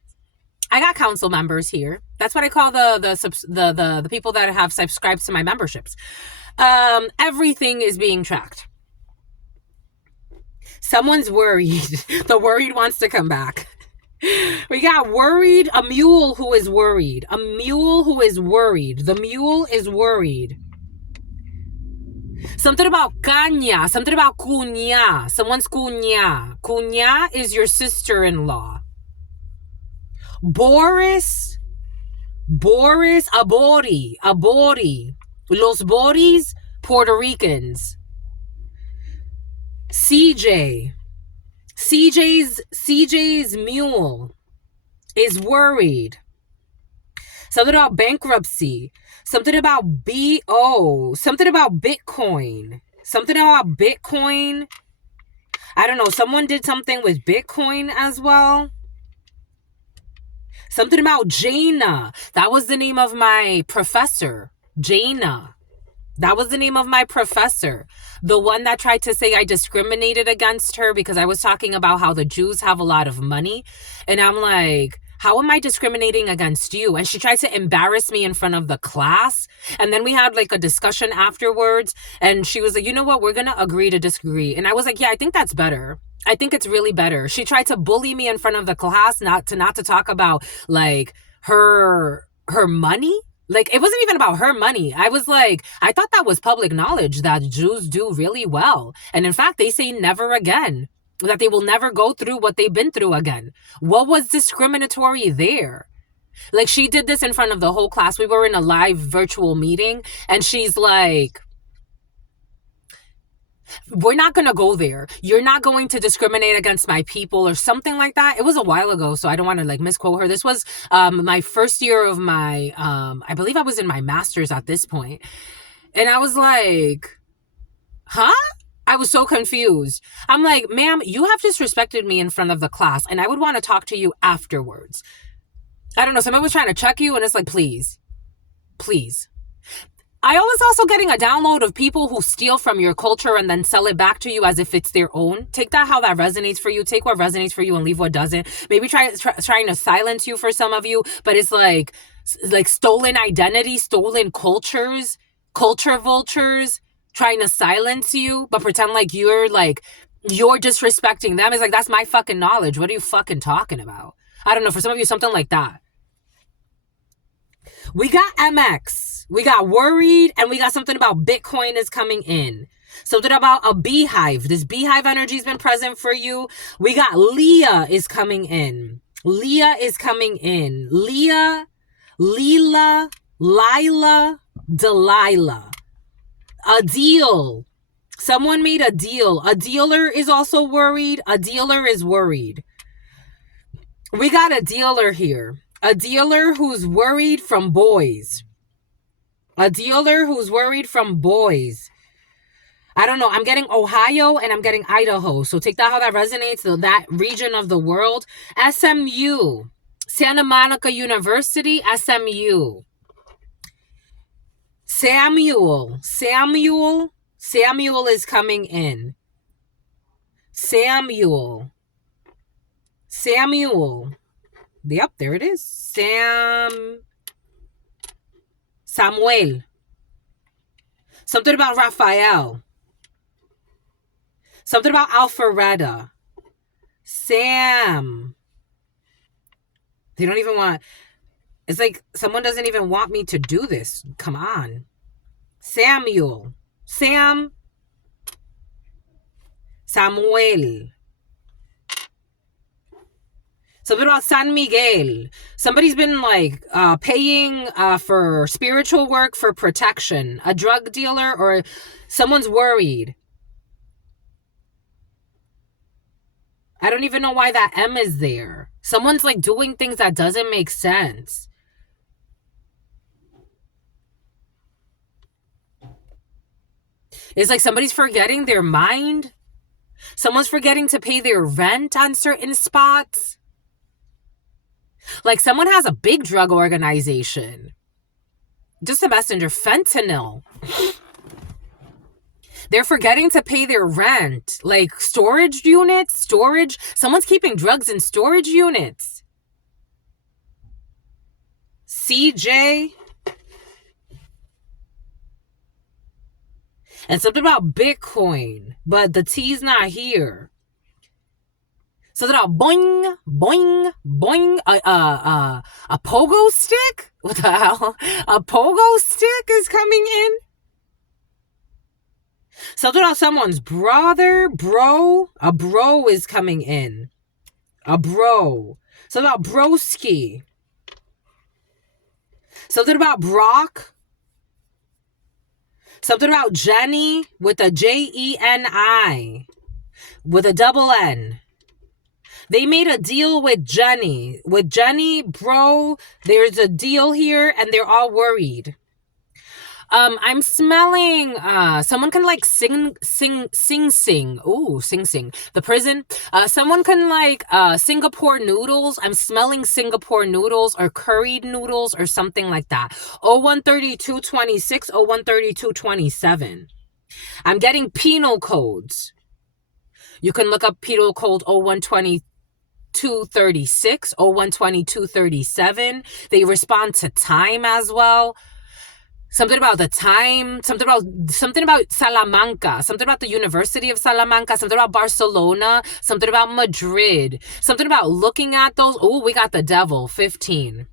I got council members here. That's what I call the people that have subscribed to my memberships. Everything is being tracked. Someone's worried. The worried wants to come back. We got worried. A mule who is worried. A mule who is worried. The mule is worried. Something about caña. Something about cuña. Someone's cuña. Cuña is your sister-in-law. Boris, Abori. Los Boris, Puerto Ricans. CJ's mule is worried. Something about bankruptcy. Something about something about Bitcoin. Something about Bitcoin. I don't know. Someone did something with Bitcoin as well. Something about Jaina. That was the name of my professor. Jaina. That was the name of my professor. The one that tried to say I discriminated against her because I was talking about how the Jews have a lot of money. And I'm like, how am I discriminating against you? And she tried to embarrass me in front of the class. And then we had like a discussion afterwards. And she was like, you know what? We're going to agree to disagree. And I was like, yeah, I think that's better. I think it's really better. She tried to bully me in front of the class, not to talk about like her money. Like, it wasn't even about her money. I was like, I thought that was public knowledge that Jews do really well. And in fact, they say never again, that they will never go through what they've been through again. What was discriminatory there? Like, she did this in front of the whole class. We were in a live virtual meeting and she's like, we're not going to go there. You're not going to discriminate against my people or something like that. It was a while ago, so I don't want to like misquote her. This was my first year of my, I believe I was in my master's at this point. And I was like, huh? I was so confused. I'm like, ma'am, you have disrespected me in front of the class and I would want to talk to you afterwards. I don't know. Someone was trying to check you and it's like, please. I was also getting a download of people who steal from your culture and then sell it back to you as if it's their own. Take that how that resonates for you. Take what resonates for you and leave what doesn't. Maybe trying to silence you for some of you, but it's like stolen identity, stolen cultures. culture vultures trying to silence you, but pretend like you're disrespecting them. It's like, that's my fucking knowledge. What are you fucking talking about? I don't know. For some of you, something like that. We got MX. We got worried, and we got something about Bitcoin is coming in. Something about a beehive. This beehive energy has been present for you. We got Leah is coming in. Leah is coming in. Leah, Leela, Lila, Delilah. A deal. Someone made a deal. A dealer is also worried. A dealer is worried. We got a dealer here. A dealer who's worried from boys. A dealer who's worried from boys. I don't know. I'm getting Ohio and I'm getting Idaho. So take that how that resonates. So that region of the world. SMU. Santa Monica University. SMU. Samuel is coming in. Samuel. Yep, there it is. Samuel. Something about Raphael. Something about Alpharetta. Sam. They don't even want... It's like someone doesn't even want me to do this. Come on. Samuel. Samuel. Something about San Miguel. Somebody's been paying for spiritual work for protection. A drug dealer or someone's worried. I don't even know why that M is there. Someone's doing things that doesn't make sense. It's like somebody's forgetting their mind. Someone's forgetting to pay their rent on certain spots. Like someone has a big drug organization. Just a messenger. Fentanyl. They're forgetting to pay their rent. Like storage units. Someone's keeping drugs in storage units. CJ. And something about Bitcoin. But the T's not here. Something about boing, boing, boing. A pogo stick? What the hell? A pogo stick is coming in? Something about someone's brother, bro. A bro is coming in. A bro. Something about broski. Something about Brock. Something about Jenny with a Jeni. With a double N. They made a deal with Jenny. With Jenny, bro, there's a deal here and they're all worried. I'm smelling, someone can sing. Ooh, sing. The prison. Someone can Singapore noodles. I'm smelling Singapore noodles or curried noodles or something like that. 013226, 013227. I'm getting penal codes. You can look up penal code 012236, 012237. They respond to time as well. Something about the time, something about Salamanca, something about the University of Salamanca, something about Barcelona, something about Madrid, something about looking at those. Oh, we got the devil, 15.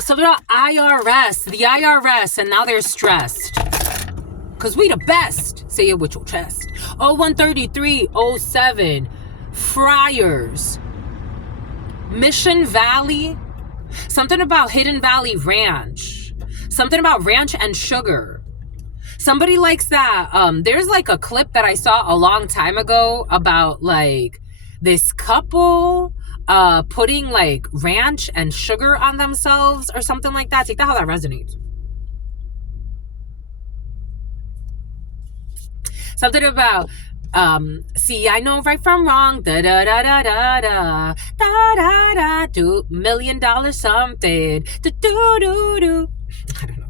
Something about IRS, the IRS, and now they're stressed. Because we the best. Say it with your chest. 013307, Friars. Mission Valley. Something about Hidden Valley Ranch. Something about ranch and sugar. Somebody likes that. There's a clip that I saw a long time ago about this couple putting ranch and sugar on themselves or something like that. Take that how that resonates. Something about see, I know right from wrong. Da da da da da da da da da. Do $1 million something. Do do do do. I don't know.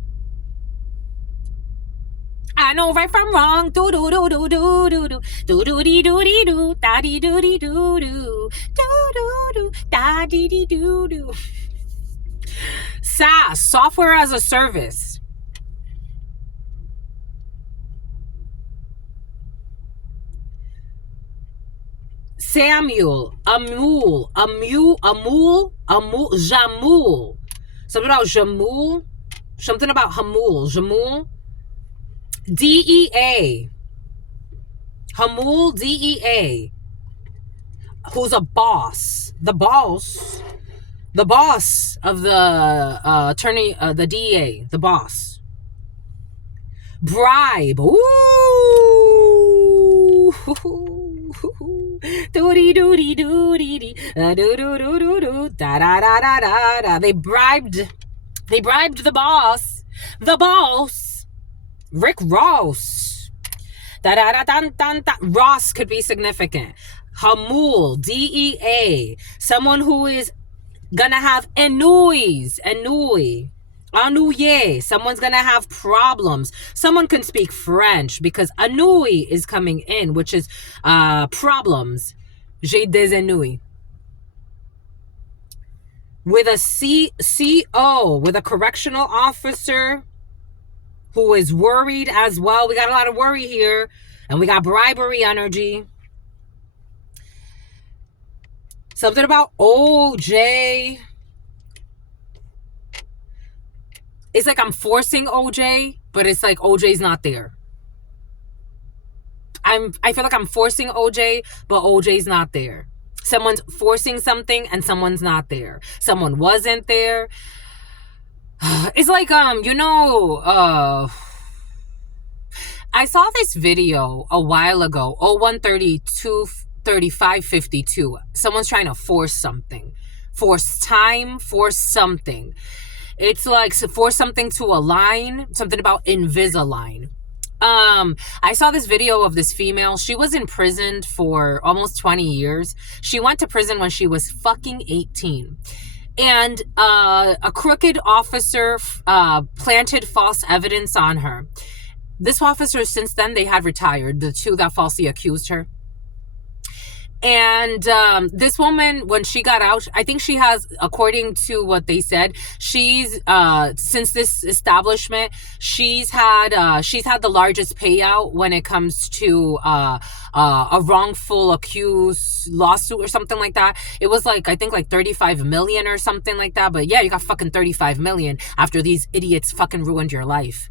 I know right from wrong. Do do do do do do do do do dee do dee do da dee do dee do do do do do da dee dee do do. SaaS, software as a service. Samuel, Jamul. Something about Jamul. Something about Hamul. Jamul. DEA. Hamul DEA. Who's a boss. The boss of the attorney, the DEA. The boss. Bribe. Ooh. Doody doody doody dee. Do do do do do. Da da da da da da. They bribed the boss. The boss. Rick Ross. Da da da dun dun dun. Ross could be significant. Hamul, DEA. Someone who is gonna have ennuis. Ennuyé. Someone's gonna have problems. Someone can speak French because ennui is coming in, which is problems. J'ai des ennuis. With a CO, with a correctional officer who is worried as well. We got a lot of worry here. And we got bribery energy. Something about OJ. It's like I'm forcing OJ, but it's like OJ's not there. I feel like I'm forcing OJ, but OJ's not there. Someone's forcing something and someone's not there. Someone wasn't there. It's like I saw this video a while ago, 01323552. Someone's trying to force something. Force time, force something. It's like force something to align, something about Invisalign. I saw this video of this female. She was imprisoned for almost 20 years. She went to prison when she was fucking 18. And a crooked officer planted false evidence on her. This officer, since then, they had retired, the two that falsely accused her. And this woman, when she got out, I think she has, according to what they said, she's since this establishment, she's had the largest payout when it comes to a wrongful accused lawsuit or something like that. It was like, I think like 35 million or something like that. But yeah, you got fucking 35 million after these idiots fucking ruined your life.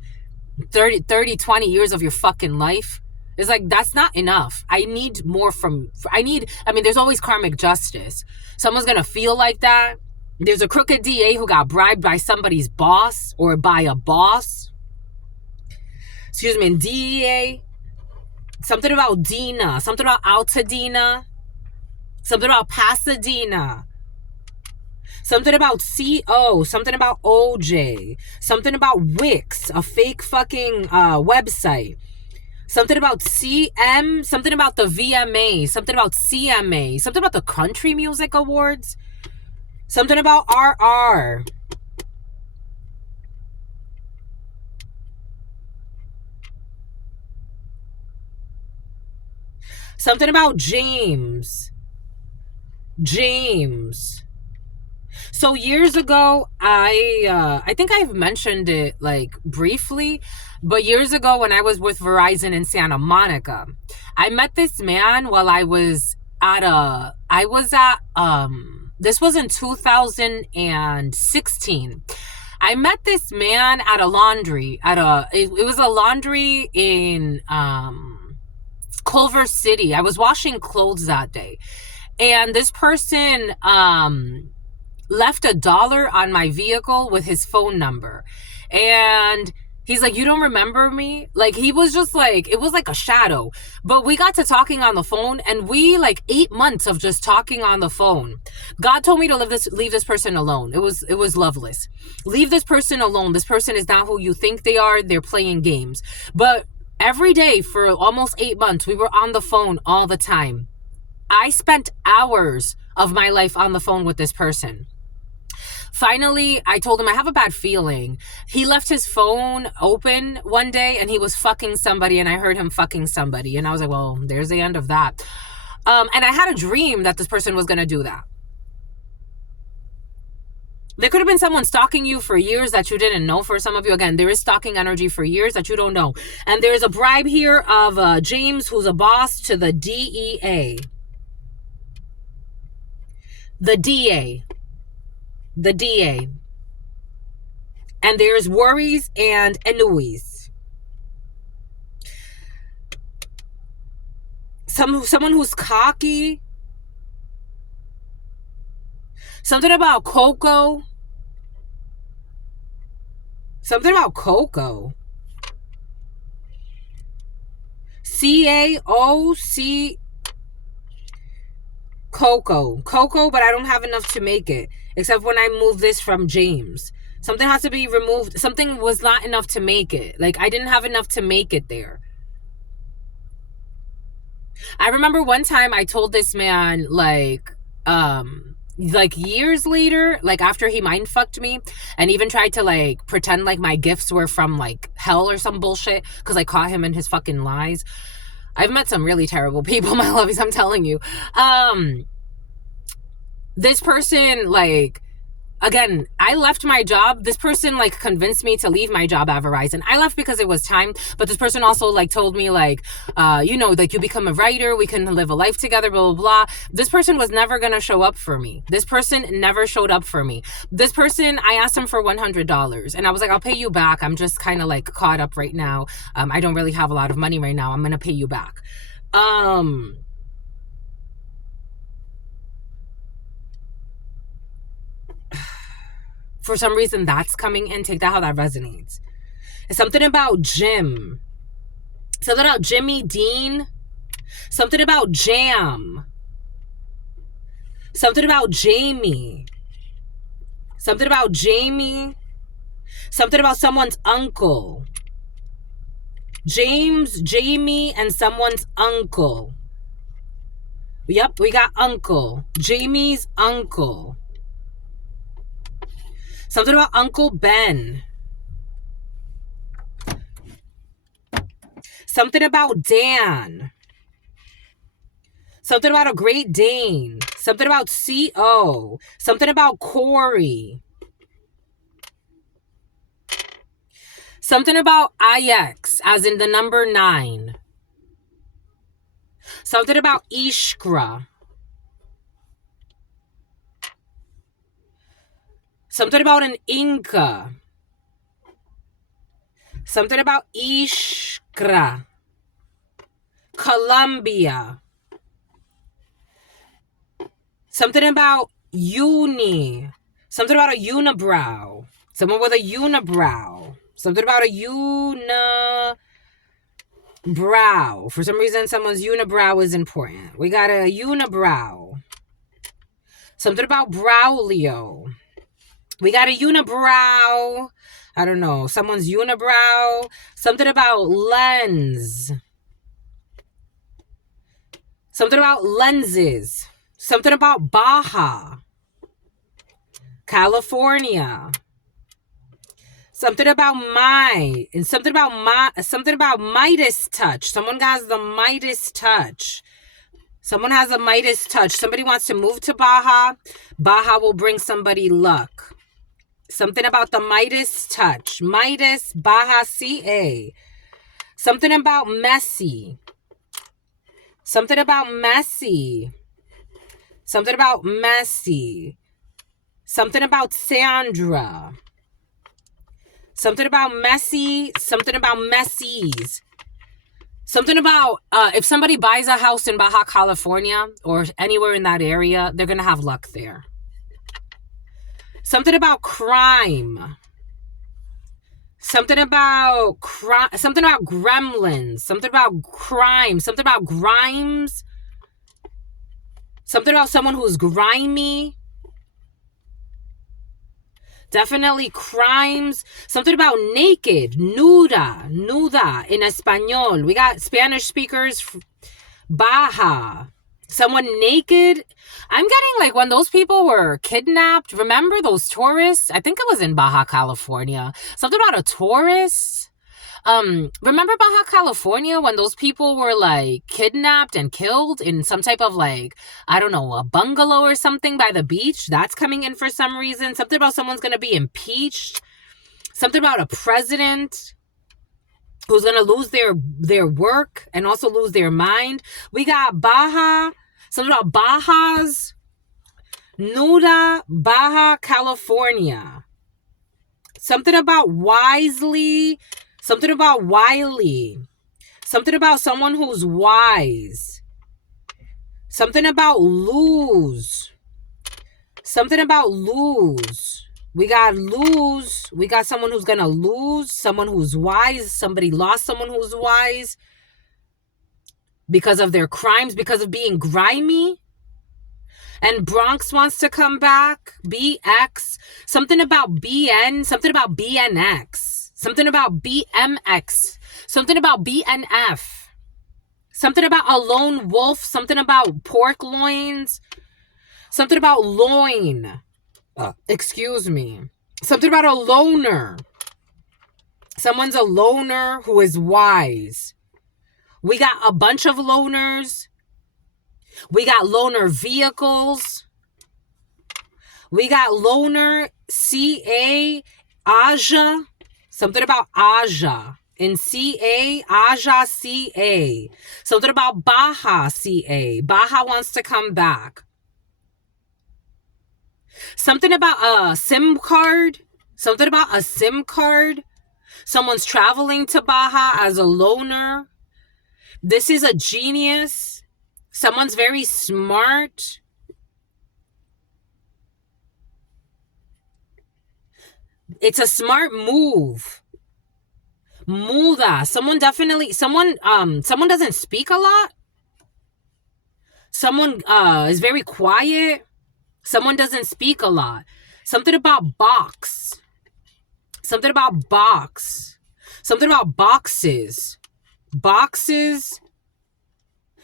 20 years of your fucking life. It's like, that's not enough. I need more there's always karmic justice. Someone's going to feel like that. There's a crooked DA who got bribed by somebody's boss or by a boss. Excuse me, in DEA. Something about Dina. Something about Altadena. Something about Pasadena. Something about CO. Something about OJ. Something about Wix, a fake fucking website. Something about CM, something about the VMA, something about CMA, something about the Country Music Awards, something about RR. Something about James. So years ago, I think I've mentioned it like briefly, but years ago when I was with Verizon in Santa Monica, I met this man while this was in 2016. I met this man at a laundry, it was a laundry in Culver City. I was washing clothes that day. And this person left $1 on my vehicle with his phone number. And he's like, you don't remember me? Like, he was just like, it was like a shadow. But we got to talking on the phone, and we like 8 months of just talking on the phone. God told me to leave this person alone. It was loveless. Leave this person alone. This person is not who you think they are. They're playing games. But every day for almost 8 months, we were on the phone all the time. I spent hours of my life on the phone with this person. Finally, I told him I have a bad feeling. He left his phone open one day and he was fucking somebody, and I heard him fucking somebody. And I was like, well, there's the end of that. And I had a dream that this person was going to do that. There could have been someone stalking you for years that you didn't know. For some of you, again, there is stalking energy for years that you don't know. And there's a bribe here of James, who's a boss to the DEA. The DA. The DA. And there's worries and annuies. Someone who's cocky. Something about Coco. Something about Coco. CAOC. Coco, but I don't have enough to make it. Except when I move this from James. Something has to be removed. Something was not enough to make it. Like, I didn't have enough to make it there. I remember one time I told this man, like years later, like after he mind fucked me and even tried to like pretend like my gifts were from like hell or some bullshit because I caught him in his fucking lies. I've met some really terrible people, my lovies, I'm telling you. This person, like, again, I left my job. This person like convinced me to leave my job at Verizon. I left because it was time, but this person also like told me like, like you become a writer, we can live a life together, blah, blah, blah. This person was never going to show up for me. This person never showed up for me. This person, I asked him for $100 and I was like, I'll pay you back. I'm just kind of like caught up right now. I don't really have a lot of money right now. I'm going to pay you back. For some reason, that's coming in. Take that how that resonates. It's something about Jim. Something about Jimmy Dean. Something about Jam. Something about Jamie. Something about Jamie. Something about someone's uncle. James, Jamie, and someone's uncle. Yep, we got uncle. Jamie's uncle. Something about Uncle Ben. Something about Dan. Something about a Great Dane. Something about CO. Something about Corey. Something about IX, as in the number 9. Something about Ishkra. Something about an Inca. Something about Ishkra. Colombia. Something about uni. Something about a unibrow. Someone with a unibrow. Something about a unibrow. For some reason, someone's unibrow is important. We got a unibrow. Something about Braulio. We got a unibrow. I don't know. Someone's unibrow. Something about lens. Something about lenses. Something about Baja. California. Something about something about Midas touch. Someone has the Midas touch. Someone has a Midas touch. Somebody wants to move to Baja. Baja will bring somebody luck. Something about the Midas touch. Midas, Baja, CA. Something about Messi. Something about Messi. Something about Messi. Something about Sandra. Something about Messi. Something about Messi's. Something about if somebody buys a house in Baja California or anywhere in that area, they're going to have luck there. Something about crime. Something about something about gremlins. Something about crime. Something about grimes. Something about someone who's grimy. Definitely crimes. Something about naked. Nuda. Nuda in Espanol. We got Spanish speakers. Baja. Someone naked. I'm getting like when those people were kidnapped. Remember those tourists? I think it was in Baja California. Something about a tourist. Remember Baja California when those people were like kidnapped and killed in some type of like, I don't know, a bungalow or something by the beach? That's coming in for some reason. Something about someone's going to be impeached. Something about a president who's going to lose their work and also lose their mind. We got Baja, something about Baja's, Nuda, Baja California. Something about wisely, something about wily, something about someone who's wise, something about lose, something about lose. We got lose. We got someone who's going to lose, someone who's wise. Somebody lost someone who's wise because of their crimes, because of being grimy. And Bronx wants to come back. BX. Something about BN. Something about BNX. Something about BMX. Something about BNF. Something about a lone wolf. Something about pork loins. Something about loin. Excuse me. Something about a loner. Someone's a loner who is wise. We got a bunch of loners. We got loner vehicles. We got loner CA Aja. Something about Aja. In CA, Aja CA. Something about Baja CA. Baja wants to come back. Something about a SIM card. Something about a SIM card. Someone's traveling to Baja as a loner. This is a genius. Someone's very smart. It's a smart move. Muda. Someone doesn't speak a lot. Someone is very quiet. Someone doesn't speak a lot. Something about box. Something about box. Something about boxes. Boxes.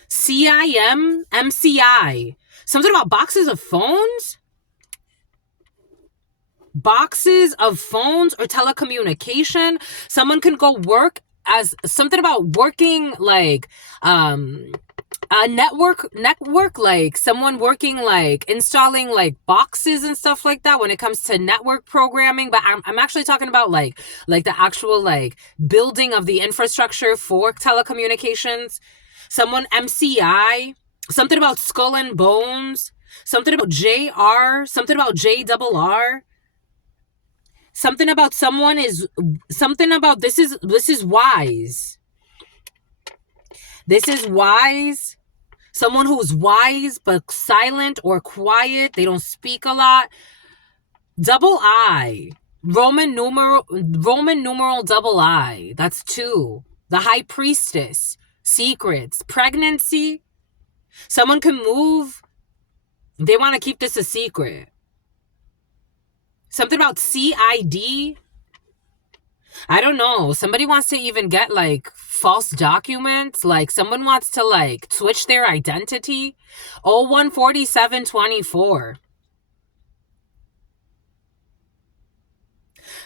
CIM, MCI. Something about boxes of phones? Boxes of phones or telecommunication. Someone can go work as something about working like a network, like someone working like installing like boxes and stuff like that when it comes to network programming. But I'm actually talking about like the actual like building of the infrastructure for telecommunications. Someone MCI, something about skull and bones, something about JR, something about JRR. Something about someone is something about this is wise. This is wise. Someone who's wise but silent or quiet. They don't speak a lot. Double I. Roman numeral double I. That's 2. The high priestess. Secrets. Pregnancy. Someone can move. They want to keep this a secret. Something about CID. I don't know. Somebody wants to even get like false documents. Like someone wants to like switch their identity. 014724.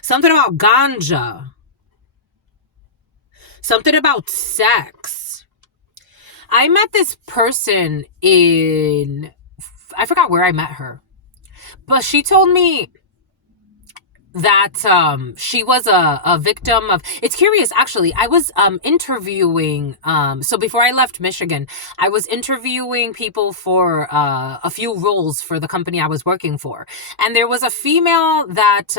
Something about ganja. Something about sex. I met this person I forgot where I met her. But she told me that she was a victim of, it's curious actually, I was interviewing, so before I left Michigan, I was interviewing people for a few roles for the company I was working for, and there was a female that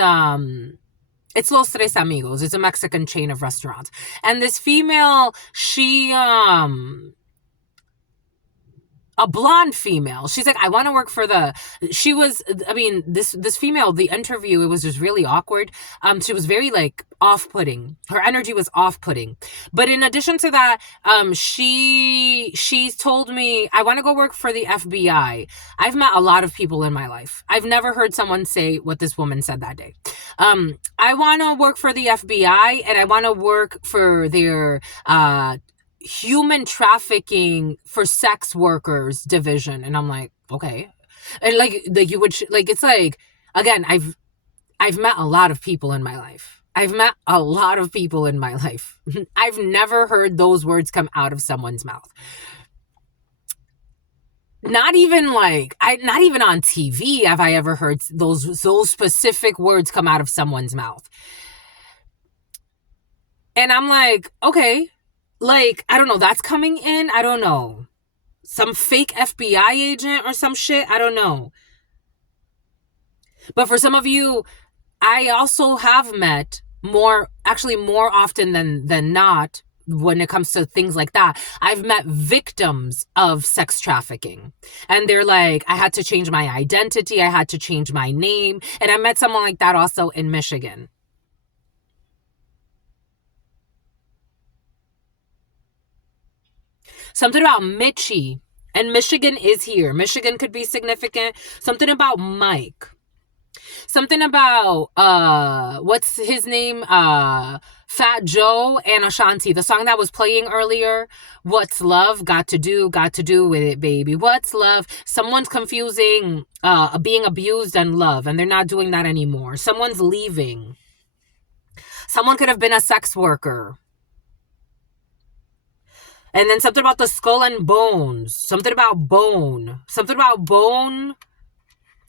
it's Los Tres Amigos, it's a Mexican chain of restaurants, and this female, she a blonde female. She's like, I want to work for this female, the interview, it was just really awkward. She was very like off-putting. Her energy was off-putting. But in addition to that, she's told me, I want to go work for the FBI. I've met a lot of people in my life. I've never heard someone say what this woman said that day. I want to work for the FBI and I want to work for their, human trafficking for sex workers division. And I'm like, okay. And like you would, like, it's like, again, I've met a lot of people in my life. I've met a lot of people in my life. I've never heard those words come out of someone's mouth. Not even not even on TV have I ever heard those specific words come out of someone's mouth. And I'm like, okay, like, I don't know, that's coming in. I don't know. Some fake FBI agent or some shit. I don't know. But for some of you, I also have met more often than not, when it comes to things like that, I've met victims of sex trafficking. And they're like, I had to change my identity. I had to change my name. And I met someone like that also in Michigan. Something about Mitchie. And Michigan is here. Michigan could be significant. Something about Mike. Something about, what's his name? Fat Joe and Ashanti. The song that was playing earlier. What's love got to do with it, baby? What's love? Someone's confusing being abused and love, and they're not doing that anymore. Someone's leaving. Someone could have been a sex worker. And then something about the skull and bones. Something about bone. Something about bone.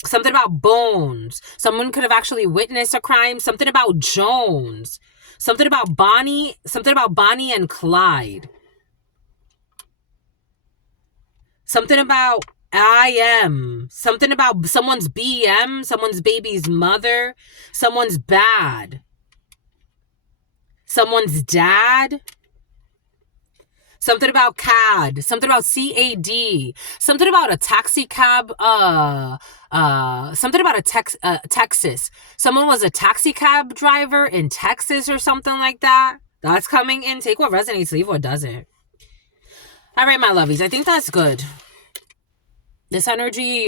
Something about bones. Someone could have actually witnessed a crime. Something about Jones. Something about Bonnie. Something about Bonnie and Clyde. Something about I am. Something about someone's BM. Someone's baby's mother. Someone's bad. Someone's dad. Something about CAD. Something about CAD. Something about a taxi cab. Something about Texas. Someone was a taxi cab driver in Texas or something like that. That's coming in. Take what resonates, leave what doesn't. All right, my lovies. I think that's good. This energy,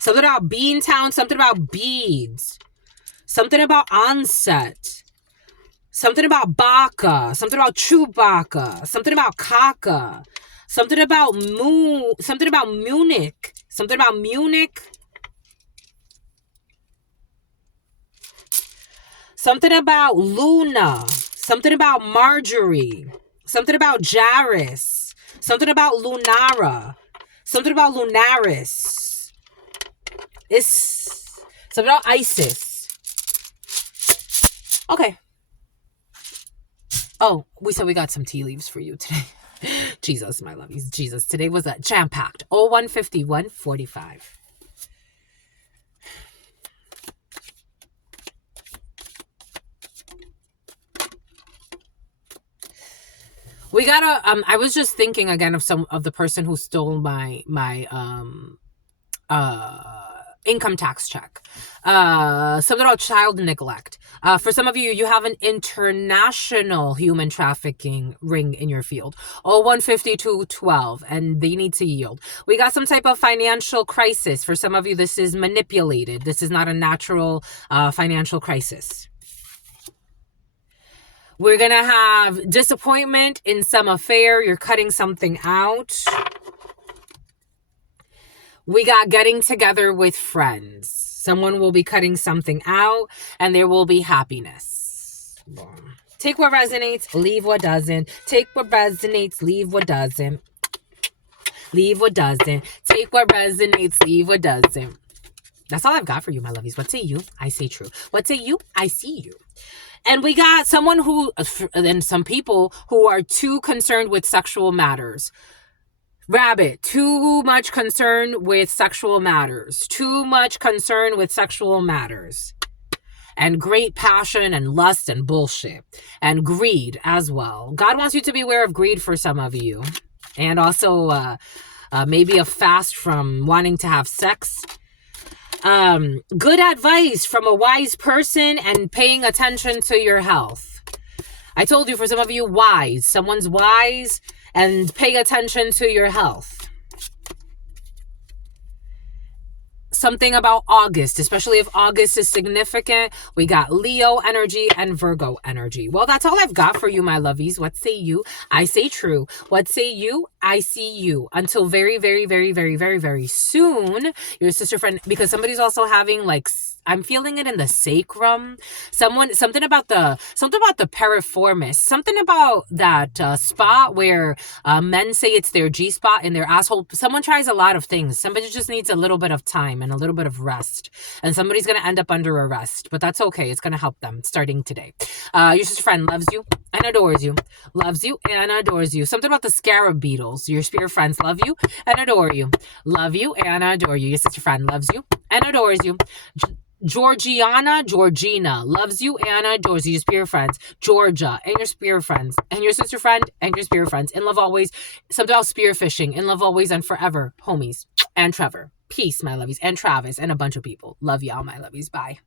something about Beantown, something about beads, something about onset, something about Baka, something about Chewbacca, something about Kaka, something about Munich, something about Munich, something about Luna, something about Marjorie, something about Jairus, something about Lunara, something about Lunaris. It's something about Isis. Okay. Oh, we said we got some tea leaves for you today. Jesus, my lovies. Jesus. Today was a jam-packed. 015145. We gotta, I was just thinking again of some of the person who stole my income tax check. Something about child neglect. For some of you, you have an international human trafficking ring in your field. 015212, and they need to yield. We got some type of financial crisis. For some of you, this is manipulated. This is not a natural financial crisis. We're going to have disappointment in some affair. You're cutting something out. We got getting together with friends. Someone will be cutting something out, and there will be happiness. Take what resonates, leave what doesn't. Take what resonates, leave what doesn't. Leave what doesn't. Take what resonates, leave what doesn't. That's all I've got for you, my lovies. What say you? I say true. What say you? I see you. And we got someone who, and some people who are too concerned with sexual matters. Rabbit, too much concern with sexual matters. Too much concern with sexual matters. And great passion and lust and bullshit. And greed as well. God wants you to be aware of greed for some of you. And also maybe a fast from wanting to have sex. Good advice from a wise person and paying attention to your health. I told you, for some of you, wise. Someone's wise and pay attention to your health. something about August, especially if August is significant. We got Leo energy and Virgo energy. Well, that's all I've got for you, my lovies. What say you? I say true. What say you? I see you. Until very, very, very, very, very, very soon, your sister friend, because somebody's also having like, I'm feeling it in the sacrum. Something about the piriformis, something about that spot where men say it's their G spot in their asshole. Someone tries a lot of things. Somebody just needs a little bit of time and a little bit of rest. And somebody's going to end up under arrest. But that's okay. It's going to help them starting today. Your sister friend loves you and adores you. Loves you and adores you. Something about the scarab beetles. Your spirit friends love you and adore you. Love you and adore you. Your sister friend loves you and adores you. Georgina loves you and adores you. Your spirit friends, Georgia and your spirit friends, and your sister friend and your spirit friends. In love always. Something about spear fishing. In love always and forever. Homies. And Trevor. Peace, my lovies. And Travis and a bunch of people. Love y'all, my lovies. Bye.